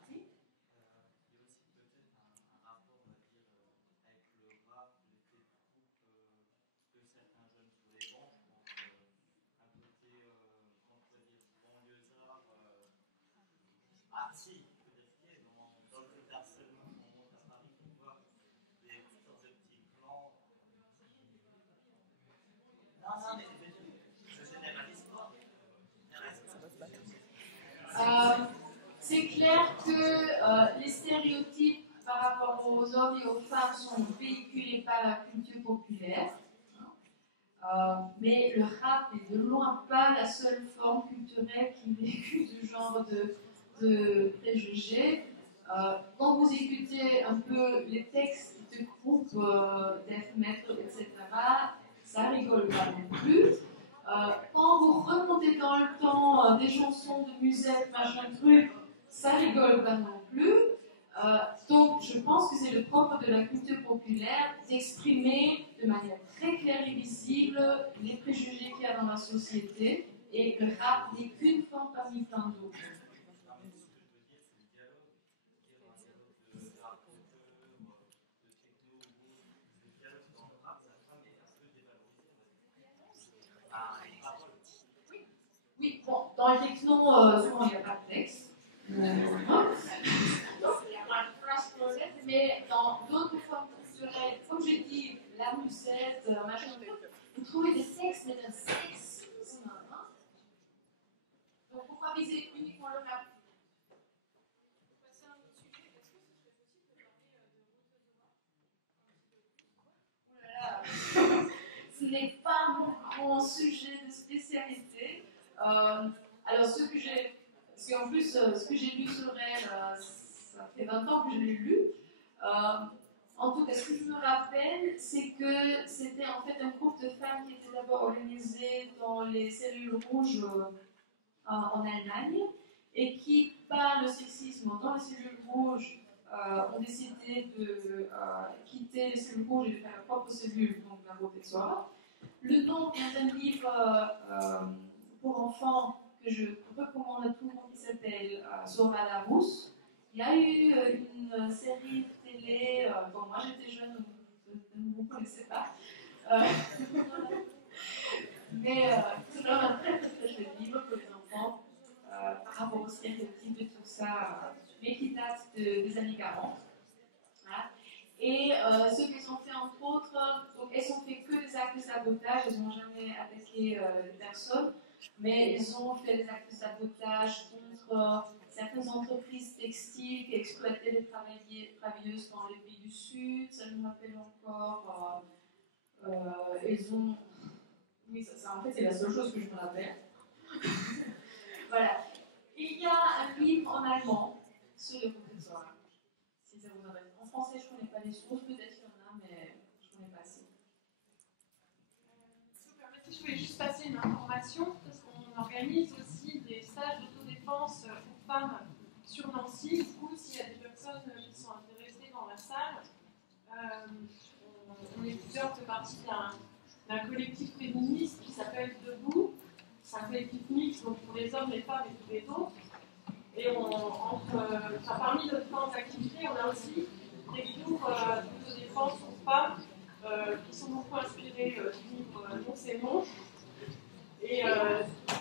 C'est clair que les stéréotypes par rapport aux hommes et aux femmes sont véhiculés par la culture populaire. Mais le rap n'est de loin pas la seule forme culturelle qui véhicule ce genre de préjugés. Quand vous écoutez un peu les textes de groupes, death metal, etc., ça rigole pas non plus. Quand vous remontez dans le temps des chansons de musette, machin truc, ça rigole pas non plus. Donc je pense que c'est le propre de la culture populaire d'exprimer de manière très claire et visible les préjugés qu'il y a dans la société, et le rap n'est qu'une forme parmi plein d'autres. Oui, bon, dans le techno, souvent il n'y a pas de texte. Mais dans d'autres formes culturelles, comme je dis, la musette, machin, vous trouvez des textes, mais d'un sexisme. Donc pourquoi viser uniquement le rap? Ce n'est pas mon grand sujet de spécialité. Alors, parce qu'en plus, ce que j'ai lu sur elle, ça fait 20 ans que je l'ai lu. En tout cas, ce que je me rappelle, c'est que c'était en fait un groupe de femmes qui était d'abord organisé dans les cellules rouges en Allemagne et qui, par le sexisme dans les cellules rouges, ont décidé de quitter les cellules rouges et de faire leur propre cellule, donc la Protexora. Le nom vient d'un livre pour enfants que je recommande à tout le monde qui s'appelle Zora la Rousse. Il y a eu une série de télé, bon, moi j'étais jeune, donc vous ne connaissez pas. Mais c'est quand même un très rapport au stéréotype de tout ça, mais qui date des années 40. Voilà. Et ce qu'elles ont fait entre autres, donc elles ont fait que des actes de sabotage, elles n'ont jamais attaqué personne, mais elles ont fait des actes de sabotage contre certaines entreprises textiles qui exploitaient les travailleuses dans les pays du Sud, ça je me rappelle encore. Elles ont... Oui, ça, en fait c'est la seule chose que je me rappelle. Voilà. Il y a un livre en allemand sur les professeurs. Si ça vous intéresse. En français, je ne connais pas les sources, peut-être qu'il y en a, mais je ne connais pas assez. Si vous permettez, je voulais juste passer une information, parce qu'on organise aussi des stages d'autodéfense pour femmes sur Nancy. Du coup, s'il y a des personnes qui sont intéressées dans la salle, on est plusieurs de partie d'un collectif féministe qui s'appelle Debout. C'est un collectif mixte, donc pour les hommes, les femmes et tous les autres. Et parmi nos différentes activités, on a aussi des cours d'autodéfense pour femmes qui sont beaucoup inspirés du livre Non, c'est non. Et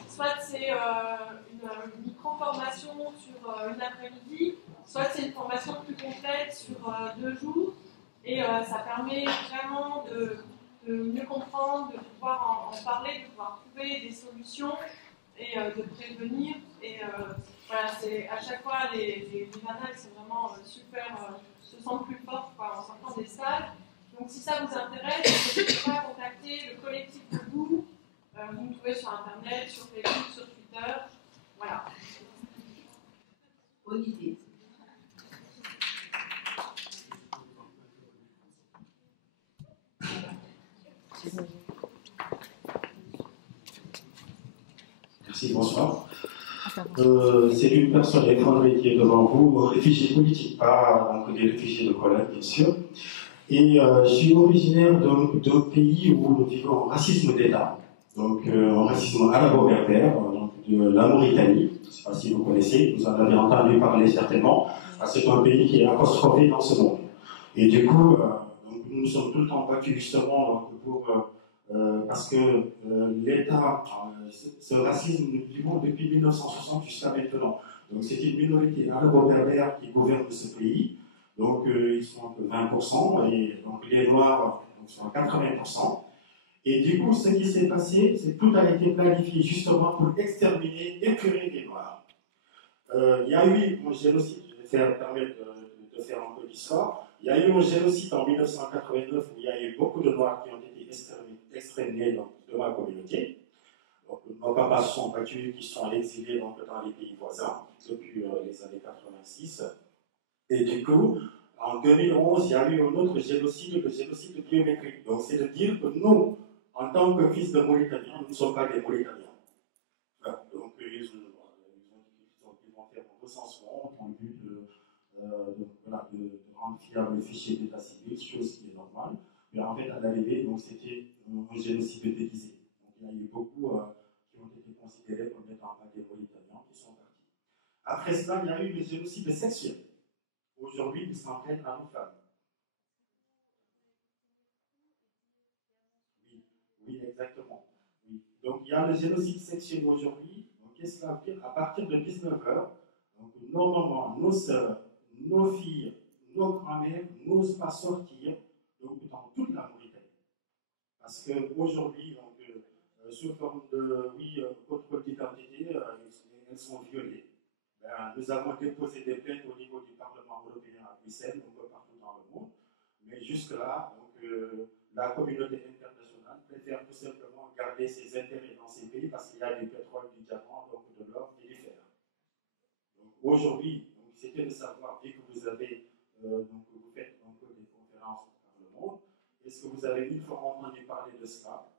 soit c'est une micro-formation sur une après-midi, soit c'est une formation plus complète sur 2 jours. Et ça permet vraiment de mieux comprendre, de pouvoir en parler, de pouvoir trouver des solutions et de prévenir. Et voilà, c'est à chaque fois les nanas sont vraiment super, se sentent plus fortes en sortant des stages. Donc si ça vous intéresse, n'hésitez pas à contacter le collectif Debout. Vous me trouvez sur internet, sur Facebook, sur Twitter. Voilà. Bonne idée. Merci, bonsoir. C'est une personne étrangère qui est devant vous, réfugié politique, pas donc des réfugiés de collègue, bien sûr. Et je suis originaire d'un pays où nous vivons un racisme d'État, donc un racisme arabo-berbère, donc de la Mauritanie. Je ne sais pas si vous connaissez, vous en avez entendu parler certainement. C'est un pays qui est apostrophé dans ce monde. Et du coup, donc, nous nous sommes tout le temps battus justement parce que l'État, ce racisme, nous vivons depuis 1960 jusqu'à maintenant. Donc c'est une minorité arabo-berbère qui gouverne ce pays. Donc ils sont un peu 20%, et donc les Noirs sont à 80%. Et du coup, ce qui s'est passé, c'est que tout a été planifié justement pour exterminer, épurer les Noirs. Il y a eu un génocide, je vais permettre de faire un peu d'histoire. Il y a eu un génocide en 1989 où il y a eu beaucoup de Noirs qui ont été exterminés de ma communauté. Donc, nos papas se sont battus, qui sont exilés dans les pays voisins depuis les années 86. Et du coup, en 2011, il y a eu un autre génocide, le génocide biométrique. Donc, c'est de dire que nous, en tant que fils de Mauritaniens, nous ne sommes pas des Mauritaniens. Voilà. Donc, ils vont faire un recensement dans le but de rendre fiable le fichier d'état civil, chose qui est normale. Mais en fait, à l'arrivée, c'était un génocide déguisé. Donc, il y a eu beaucoup qui ont été considérés comme étant des Mauritaniens qui sont partis. Après cela, il y a eu le génocide sexuel. Aujourd'hui, ils s'en prennent à nos femmes. Oui, exactement. Oui. Donc, il y a le génocide sexuel aujourd'hui. Donc, qu'est-ce que ça veut dire? À partir de 19h, nos mamans, nos sœurs, nos filles, nos grand-mères n'osent pas sortir dans toute la Mauritanie. Parce qu'aujourd'hui, sous forme de contrôle d'identité, elles sont violées. Nous avons déposé des plaintes au niveau du Parlement européen à Bruxelles, un peu partout dans le monde. Mais jusque-là, la communauté internationale préfère tout simplement garder ses intérêts dans ces pays parce qu'il y a du pétrole, du diamant, de l'or et du fer. Donc aujourd'hui, c'était de savoir, vu que vous avez, vous faites un peu des conférences dans le monde, est-ce que vous avez une fois entendu parler de cela?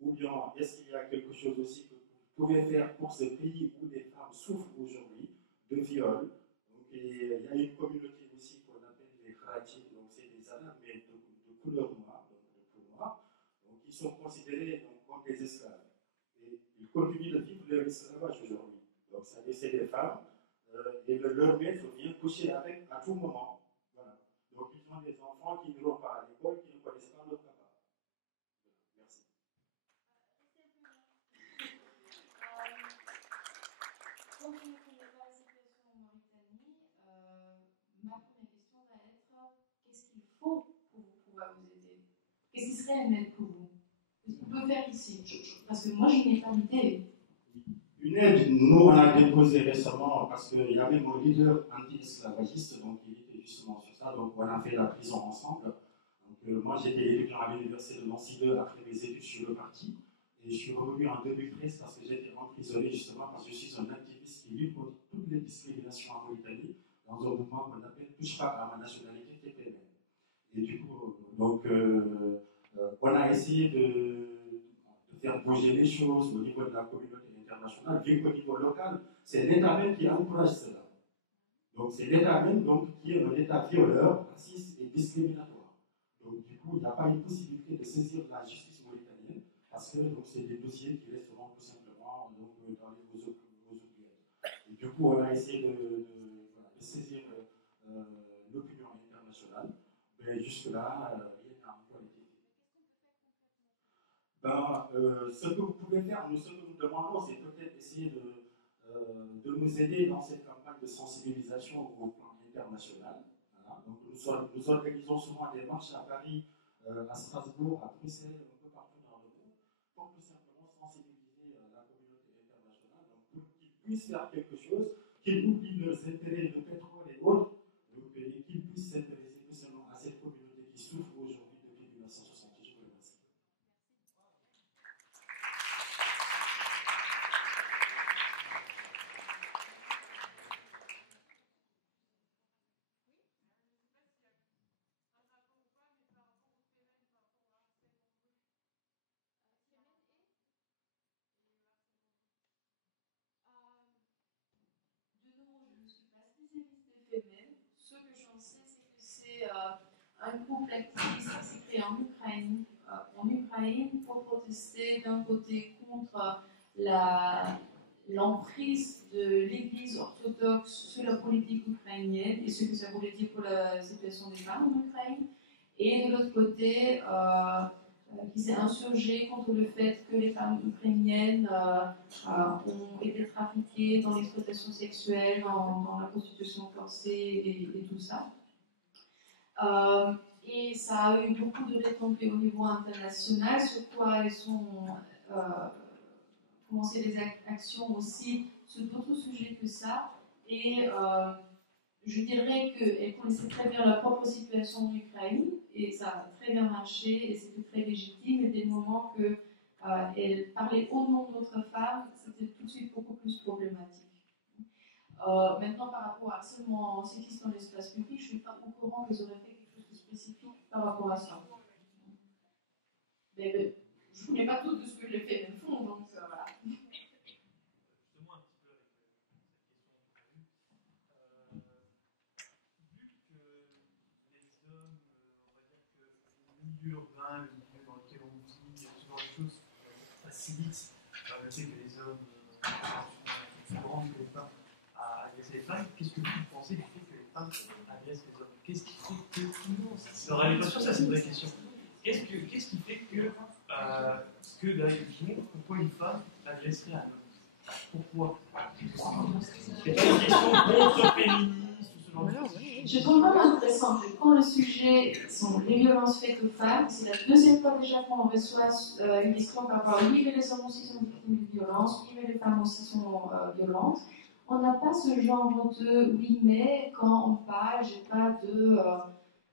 Ou bien est-ce qu'il y a quelque chose aussi que vous pouvez faire pour ce pays où les femmes souffrent aujourd'hui de viol? Il y a une communauté aussi qu'on appelle les Kharati, donc c'est des Arabes mais de couleur noire, de peau noire, qui sont considérés comme des esclaves. Et ils continuent de vivre leur esclavage aujourd'hui. Donc c'est des femmes, et leur maître vient coucher avec à tout moment. Voilà. Donc ils ont des enfants qui ne vont pas à l'école, qui ne connaissent pas leur papa. Merci. Quand vous Qu'est-ce qui serait une aide pour vous? Qu'est-ce qu'on peut faire ici? Parce que moi, je n'ai pas d'idée. Une aide, nous, on a déposé récemment, parce qu'il y avait mon leader anti-esclavagiste, donc il était justement sur ça, donc on a fait la prison ensemble. Donc, moi, j'étais étudiant à l'université de Nancy 2 après mes études sur le parti, et je suis revenu en 2013 parce que j'étais emprisonné justement parce que je suis un activiste qui lutte contre toutes les discriminations en Mauritanie dans un mouvement qu'on appelle Touche pas à ma nationalité, TPM. Et du coup, donc, on a essayé de faire bouger les choses au niveau de la communauté internationale, vu qu'au niveau local, c'est l'État même qui encourage cela. Donc c'est l'État même donc, qui est un État violeur, raciste et discriminatoire. Donc du coup, il n'y a pas une possibilité de saisir la justice mauritanienne, parce que c'est des dossiers qui resteront tout simplement donc, dans les oubliettes. Et du coup, on a essayé de saisir l'opinion internationale, mais jusque-là, rien n'a encore été fait. Ce que vous pouvez faire, ce que nous demandons, c'est peut-être essayer de nous aider dans cette campagne de sensibilisation au plan international. Voilà. Donc, nous organisons souvent des marches à Paris, à Strasbourg, à Bruxelles, un peu partout dans le monde, pour tout simplement sensibiliser la communauté internationale, donc pour qu'ils puissent faire quelque chose, qu'ils oublient leurs intérêts de pétrole et autres, et qu'ils puissent s'intéresser tout simplement à cette communauté qui souffre aujourd'hui depuis 1960. Je vous remercie. Ce que j'en sais, c'est que c'est un groupe activiste qui s'est créé en Ukraine pour protester d'un côté contre l'emprise de l'Église orthodoxe sur la politique ukrainienne et ce que ça voulait dire pour la situation des femmes en Ukraine, et de l'autre côté, qui s'est insurgé contre le fait que les femmes ukrainiennes ont été trafiquées dans l'exploitation sexuelle, dans la prostitution forcée et tout ça. Et ça a eu beaucoup de retombées au niveau international, sur quoi elles ont commencé des actions aussi sur d'autres sujets que ça. Et je dirais qu'elles connaissaient très bien leur propre situation en Ukraine, et ça a très bien marché, et c'était très légitime, et dès le moment qu'elles parlaient au nom d'autres femmes, c'était tout de suite beaucoup plus problématique. Maintenant, par rapport à harcèlement sexiste dans l'espace public, je ne suis pas au courant qu'elles auraient fait quelque chose de spécifique par rapport à ça. Mais je ne connais pas tout de ce que les femmes font, donc voilà. Urbain, le milieu dans lequel on vit, ce genre de choses facilite le fait que les hommes sont plus grands que les femmes à agresser les femmes. Qu'est-ce que vous pensez du fait que les femmes agressent les hommes? Qu'est-ce qui fait que... Alors, elle n'est pas sûre, ça c'est une vraie question. Qu'est-ce qui fait que pourquoi une femme agresserait un homme? Pourquoi? C'est pas une question contre féministe ou ce genre de choses. Je trouve vraiment intéressant que quand le sujet sont les violences faites aux femmes, c'est la deuxième fois déjà qu'on reçoit une question par rapport à oui, mais les hommes aussi sont victimes de violences, oui, mais les femmes aussi sont violentes. On n'a pas ce genre de oui, mais quand on parle, j'ai pas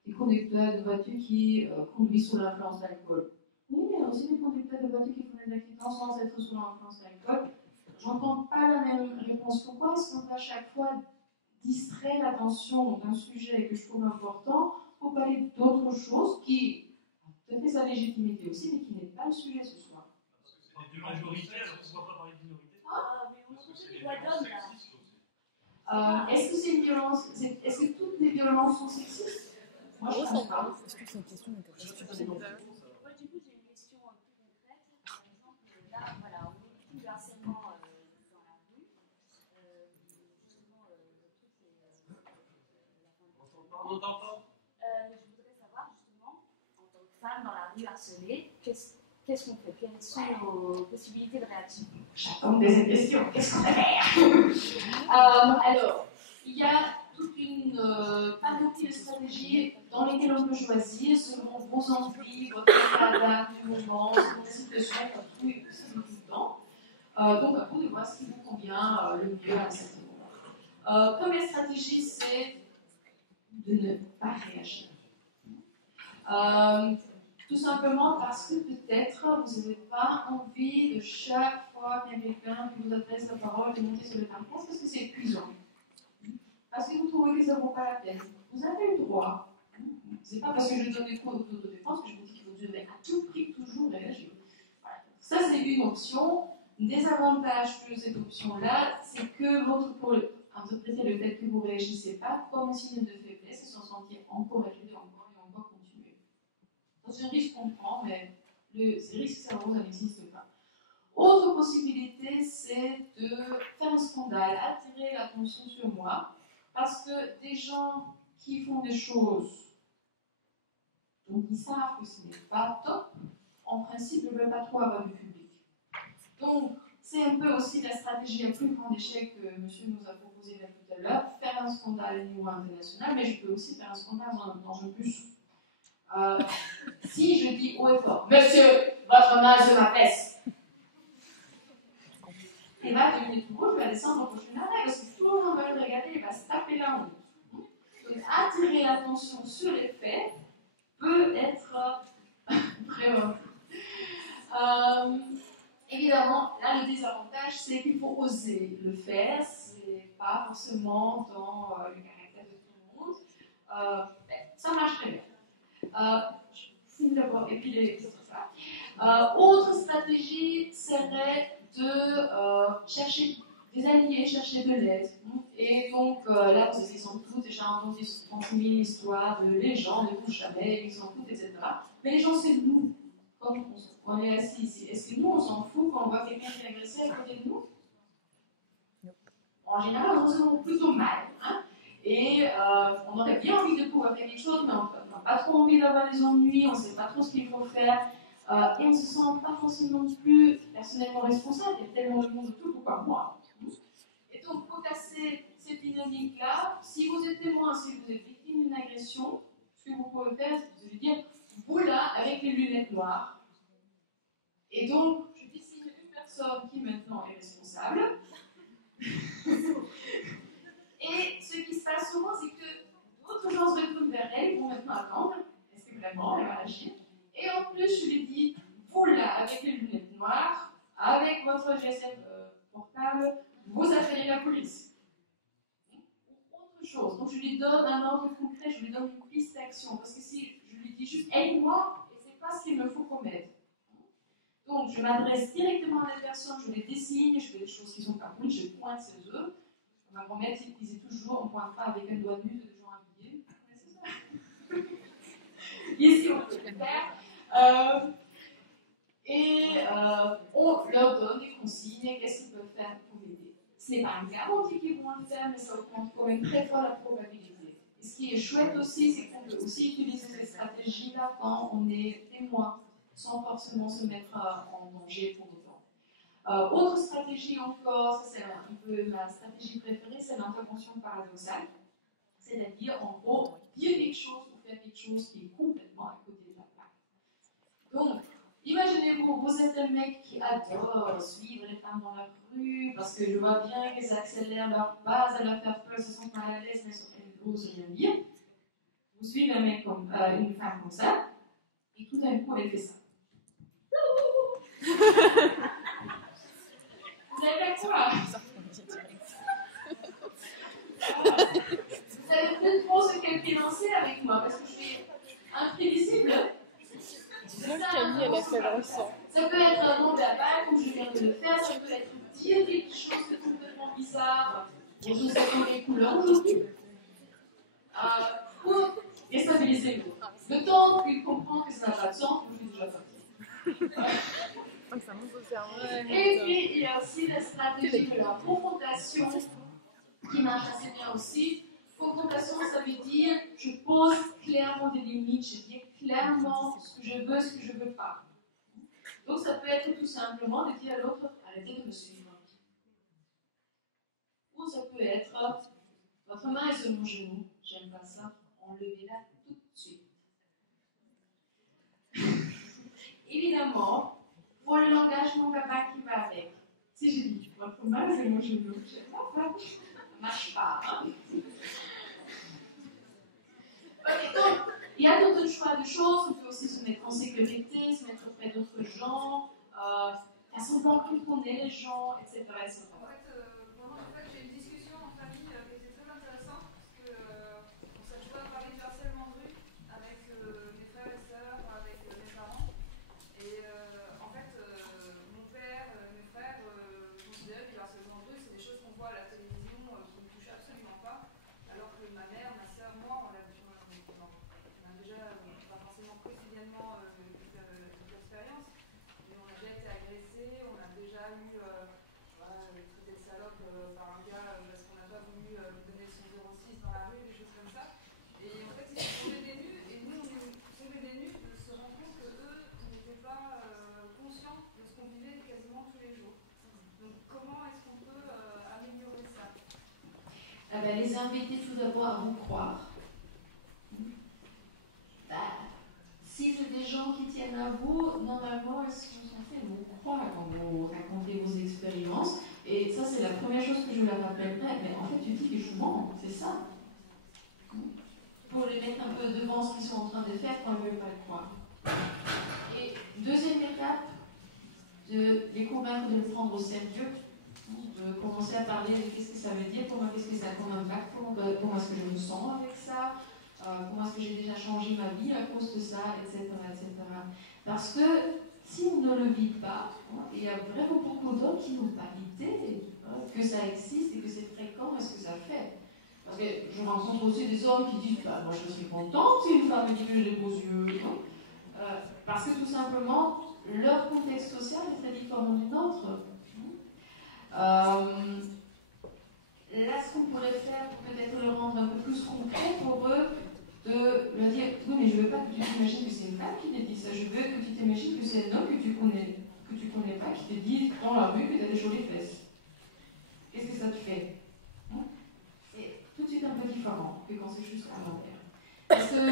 des conducteurs de voitures qui conduisent sous l'influence d'alcool. Oui, mais il y a aussi des conducteurs de voitures qui font des accidents sans être sous l'influence d'alcool. J'entends pas la même réponse. Pourquoi est-ce qu'on va chaque fois distraire l'attention d'un sujet que je trouve important pour parler d'autres choses qui ont peut-être sa légitimité aussi, mais qui n'est pas le sujet ce soir? Parce que c'est les deux majorités, alors pourquoi pas parler de minorité? Parce que c'est les violences sexistes aussi. Est-ce que c'est une violence? Est-ce que toutes les violences sont sexistes? Moi, je pense pas. Est-ce que c'est une question stupide? Moi, du coup, j'ai une question plus concrète. Par exemple, là, voilà, on est victime de harcèlement dans la rue. Justement, On n'entend pas. je voudrais savoir, justement, en tant que femme dans la rue harcelée, qu'est-ce qu'on fait? Quelles sont nos possibilités de réaction? J'attends des questions. Qu'est-ce qu'on fait? Alors, il y a tout toute une panoplie de stratégies dans lesquelles on peut choisir selon vos envies, votre état d'âme du moment, selon la situation, tout le temps. Donc à vous de voir ce qui vous convient le mieux à un certain moment. Première stratégie, c'est de ne pas réagir. Tout simplement parce que peut-être vous n'avez pas envie de chaque fois qu'il y a quelqu'un qui vous adresse la parole de monter sur le temps parce que c'est épuisant. Parce que vous trouvez que ça ne vaut pas la peine. Vous avez le droit. C'est pas parce que je donne des cours d'autodéfense que je vous dis qu'il faut devez à tout prix toujours réagir. Voilà. Ça, c'est une option. Des avantages de cette option-là, c'est que votre pôle interpréter le fait que vous ne réagissez pas comme un signe de faiblesse et se sentir encouragé de encore et encore continuer. Donc, c'est un risque qu'on prend, mais ces risques, ça n'existe pas. Autre possibilité, c'est de faire un scandale, attirer l'attention sur moi, parce que des gens qui font des choses dont ils savent que ce n'est pas top, en principe, ne veulent pas trop avoir du public. Donc, c'est un peu aussi la stratégie à plus grand échec que monsieur nous a proposé tout à l'heure, faire un scandale au niveau international, mais je peux aussi faire un scandale dans un bus. Si je dis haut et fort, monsieur, votre main se m'abaisse. Et là, du métro, je vais descendre au prochain arrêt, parce que tout le monde va le regarder, il va se taper la honte. Donc, attirer l'attention sur les faits peut être vraiment. Évidemment, là, le désavantage, c'est qu'il faut oser le faire. C'est pas forcément dans le caractère de tout le monde. Ça marche très bien. Et puis, ça. Autre stratégie serait de chercher des alliés, chercher de l'aide. Et donc, là, vous avez sans doute déjà entendu 30 000 histoires de légendes, de couches jamais, ils s'en foutent, etc. Mais les gens, c'est nous. Comme on est assis ici, est-ce que nous, on s'en fout quand on voit quelqu'un qui est agressé à côté de nous? En général, on se sent plutôt mal. Hein? Et on aurait bien envie de pouvoir faire quelque chose, mais on n'a pas trop envie d'avoir des ennuis, on ne sait pas trop ce qu'il faut faire. Et on ne se sent pas forcément plus personnellement responsable. Il y a tellement de monde autour, pourquoi moi? Et donc, pour casser cette dynamique-là, si vous êtes témoin, si vous êtes victime d'une agression, ce que vous pouvez faire, c'est de dire vous là, avec les lunettes noires. Et donc, je désigne une personne qui maintenant est responsable. Et ce qui se passe souvent, c'est que d'autres gens se retournent vers elle, vont maintenant attendre. Est-ce que vraiment elle va agir? Et en plus, je lui dis vous là, avec les lunettes noires, avec votre GSM portable, vous appelez la police. Autre chose. Donc, je lui donne un ordre concret, je lui donne une piste d'action. Parce que si je lui dis juste aide-moi, et c'est pas ce qu'il me faut qu'on m'aide. Donc, je m'adresse directement à la personne, je les dessine, je fais des choses qui sont pas cool, je pointe ses œufs. Ma grand-mère disait toujours on ne pointe pas avec un doigt nu de gens habillés. C'est ça. Ici, on peut le faire. On leur donne des consignes, qu'est-ce qu'ils peuvent faire pour aider. Ce n'est pas une garantie qu'ils vont le faire, mais ça augmente quand même très fort la probabilité. Et ce qui est chouette aussi, c'est qu'on peut aussi utiliser cette stratégie-là quand on est témoin, sans forcément se mettre en danger pour autant. Autre stratégie encore, ça c'est un peu ma stratégie préférée, c'est l'intervention paradoxale. C'est-à-dire, en gros, dire quelque chose ou faire quelque chose qui est complètement à côté de la plaque. Donc, imaginez-vous, vous êtes un mec qui adore suivre les femmes dans la rue, parce que je vois bien qu'elles accélèrent leur base à leur faire peur, elles se sentent mal à l'aise, mais elles n'osent rien dire. Vous suivez un mec comme, une femme comme ça, et tout d'un coup, elle fait ça. Vous avez fait quoi? Vous savez peut-être trop ce qu'elle fait lancer avec moi, parce que je suis imprévisible. Camille, elle a fait le ressent. Ça peut être un nom verbal, comme je viens de le faire, ça peut être dire quelque chose de complètement bizarre. Bonjour, ça sont les couleurs aujourd'hui. Pour déstabiliser l'autre. Le temps qu'il comprend que ça n'a pas de sens, je suis déjà partie. Ça monte au cerveau. Et puis, il y a aussi la stratégie de la confrontation qui marche assez bien aussi. Confrontation, ça veut dire je pose clairement des limites, je dis clairement ce que je veux, ce que je ne veux pas. Donc, ça peut être tout simplement de dire à l'autre arrêtez de me suivre. Ou ça peut être Votre main est sur mon genou. J'aime pas ça. Enlevez-la tout de suite. Évidemment, pour le langage, mon papa qui va avec. Si je dis votre main est sur mon genou, j'aime pas ça. Ça marche pas. Hein? Ok, donc, il y a d'autres choix de choses. On peut aussi se mettre en sécurité, se mettre près d'autres gens, faire semblant qu'on connaît les gens, etc. etc. En fait, j'ai eu une discussion en famille qui était très intéressante parce que on s'est joué à parler du harcèlement de rue avec mes frères et sœurs, avec mes parents. Et en fait, mon père, mes frères considéraient que le harcèlement de rue, c'est des choses qu'on voit à la télévision qui ne touchent absolument pas, alors que ma mère, ma sœur, moi, on a déjà pas forcément quotidiennement l'expérience, mais on a déjà été agressé, on a déjà eu traité de salope par un gars parce qu'on n'a pas voulu lui donner son 06 dans la rue, des choses comme ça. Et en fait, ils sont tombés des nues, et nous, on est tombés des nues de se rendre compte qu'eux n'étaient pas conscients de ce qu'on vivait quasiment tous les jours. Donc, comment est-ce qu'on peut améliorer ça? Les inviter tout d'abord à vous croire. Si c'est des gens qui tiennent à vous, normalement, ils sont censés vous croire quand vous racontez vos expériences. Et ça, c'est la première chose que je leur rappellerai. Mais en fait, tu dis que je mens, c'est ça. Pour les mettre un peu devant ce qu'ils sont en train de faire quand ils ne veulent pas le croire. Et deuxième étape, de les convaincre de le prendre au sérieux, de commencer à parler de qu'est-ce que ça veut dire, pour moi, qu'est-ce que ça a comme impact, comment est-ce que je me sens avec ça. Comment est-ce que j'ai déjà changé ma vie à cause de ça, etc. etc. Parce que si on ne le vit pas, il y a vraiment beaucoup d'autres qui n'ont pas l'idée que ça existe et que c'est fréquent et ce que ça fait. Parce que je rencontre aussi des hommes qui disent bah, moi je suis contente si une femme me dit que j'ai des beaux yeux. Parce que tout simplement, leur contexte social est très différent du nôtre. Là, ce qu'on pourrait faire pour peut-être le rendre un peu plus concret pour eux, de leur dire oui, mais je ne veux pas que tu t'imagines que c'est une femme qui te dit ça, je veux que tu t'imagines que c'est un homme que tu connais pas, qui te dit dans la rue que tu as des jolies fesses. Qu'est-ce que ça te fait? C'est tout de suite un peu différent que quand c'est juste à l'envers. Parce que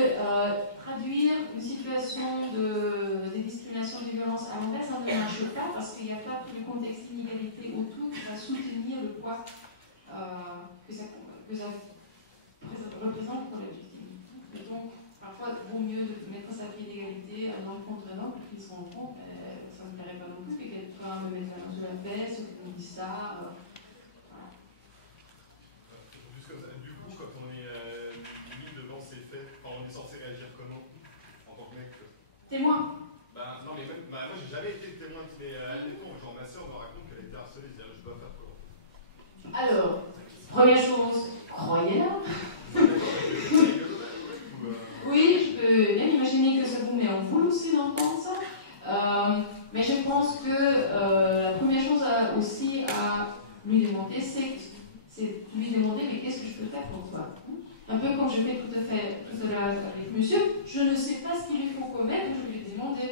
traduire une situation de discrimination, de violence à l'envers, ça ne marche pas parce qu'il n'y a pas tout le contexte d'inégalité autour qui va soutenir le poids que ça représente pour la victime. Et donc, parfois, il vaut mieux de mettre sa pied d'égalité un homme contre un homme, et qu'ils se rendent compte, ça ne me plairait pas non plus que quelqu'un me mette la main sur la fesse, ou qu'on dise ça. Voilà. Juste comme ça, du coup, quand on est mis devant ces faits, on est censé réagir comment en tant que mec? Témoin. Non, mais même, moi, j'ai jamais été témoin, mais admettons, genre ma soeur me raconte qu'elle a été harcelée, je dois faire quoi? Alors, première chose, croyez-la. Oui, je peux bien imaginer que ça vous met en boule aussi d'entendre ça. Mais je pense que la première chose aussi à lui demander, c'est lui demander mais qu'est-ce que je peux faire pour toi? Un peu comme je fais tout à l'heure avec monsieur, je ne sais pas ce qu'il lui faut commettre, je lui ai demandé.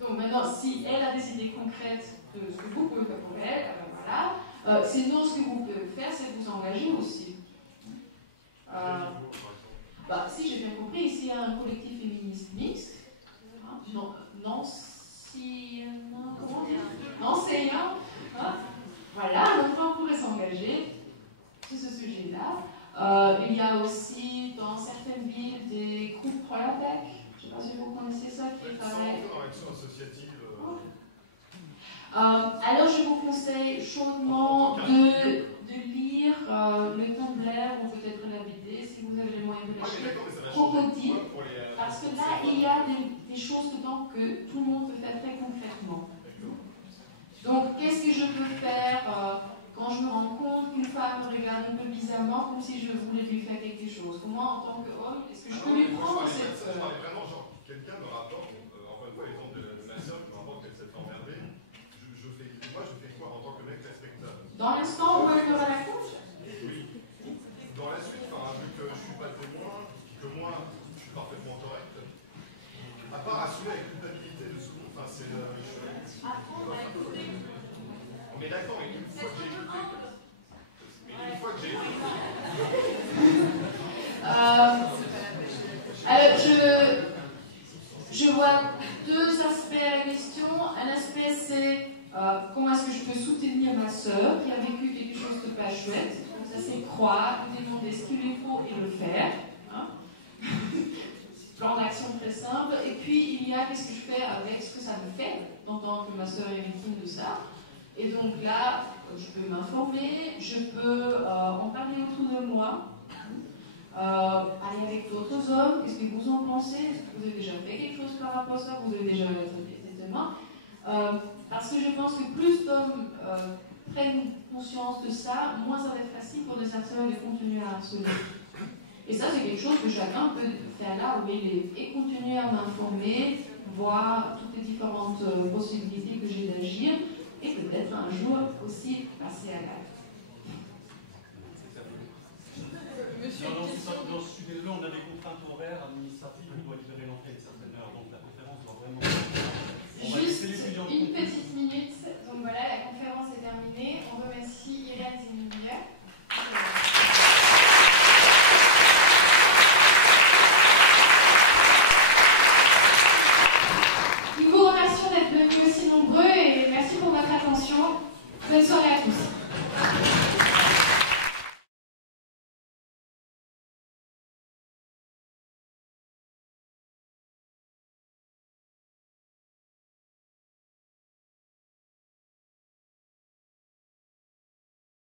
Donc maintenant, si elle a des idées concrètes de ce que vous pouvez faire pour elle, voilà. Sinon, ce que vous pouvez faire, c'est vous engager aussi. Si j'ai bien compris, ici il y a un collectif féministe mixte. Enseignant. Voilà, donc on pourrait s'engager sur ce sujet-là. Il y a aussi dans certaines villes des groupes pro la PEC. Je ne sais pas si vous connaissez ça, qui est pareil. Action associative. Alors je vous conseille chaudement de lire le Tumblr ou peut-être l'inviter si vous avez les moyens de l'acheter. Crocodile, parce que là il y a des choses dedans que tout le monde peut faire très concrètement. Donc qu'est-ce que je peux faire quand je me rends compte qu'une femme me regarde un peu bizarrement comme si je voulais lui faire quelque chose? Comment en tant qu'homme, est-ce que je peux lui prendre cette... Je parlais vraiment genre quelqu'un me rapporte, encore une fois l'exemple de ma soeur qui me rapporte qu'elle s'est fait emmerder. Moi, je fais quoi en tant que mec respectable? Dans l'instant où elle me raconte? Oui. Dans la suite, vu que je ne suis pas témoin, que moi, je suis parfaitement correct, à part assumer la culpabilité de ce monde, c'est le... On est d'accord, mais une fois que j'ai écouté... Comment est-ce que je peux soutenir ma sœur qui a vécu quelque chose de pas chouette? Donc ça c'est croire, lui demander ce qu'il lui faut et le faire. Hein. Plan d'action très simple. Et puis il y a qu'est-ce que je fais avec ce que ça me fait d'entendre que ma sœur est victime de ça. Et donc là, je peux m'informer, je peux en parler autour de moi, parler avec d'autres hommes, qu'est-ce que vous en pensez? Est-ce que vous avez déjà fait quelque chose par rapport à ça? Vous avez déjà traité ces témoins? Parce que je pense que plus d'hommes prennent conscience de ça, moins ça va être facile pour des harceleurs de continuer à harceler. Et ça, c'est quelque chose que chacun peut faire là où il est. Et continuer à m'informer, voir toutes les différentes possibilités que j'ai d'agir, et peut-être un jour aussi passer à l'acte.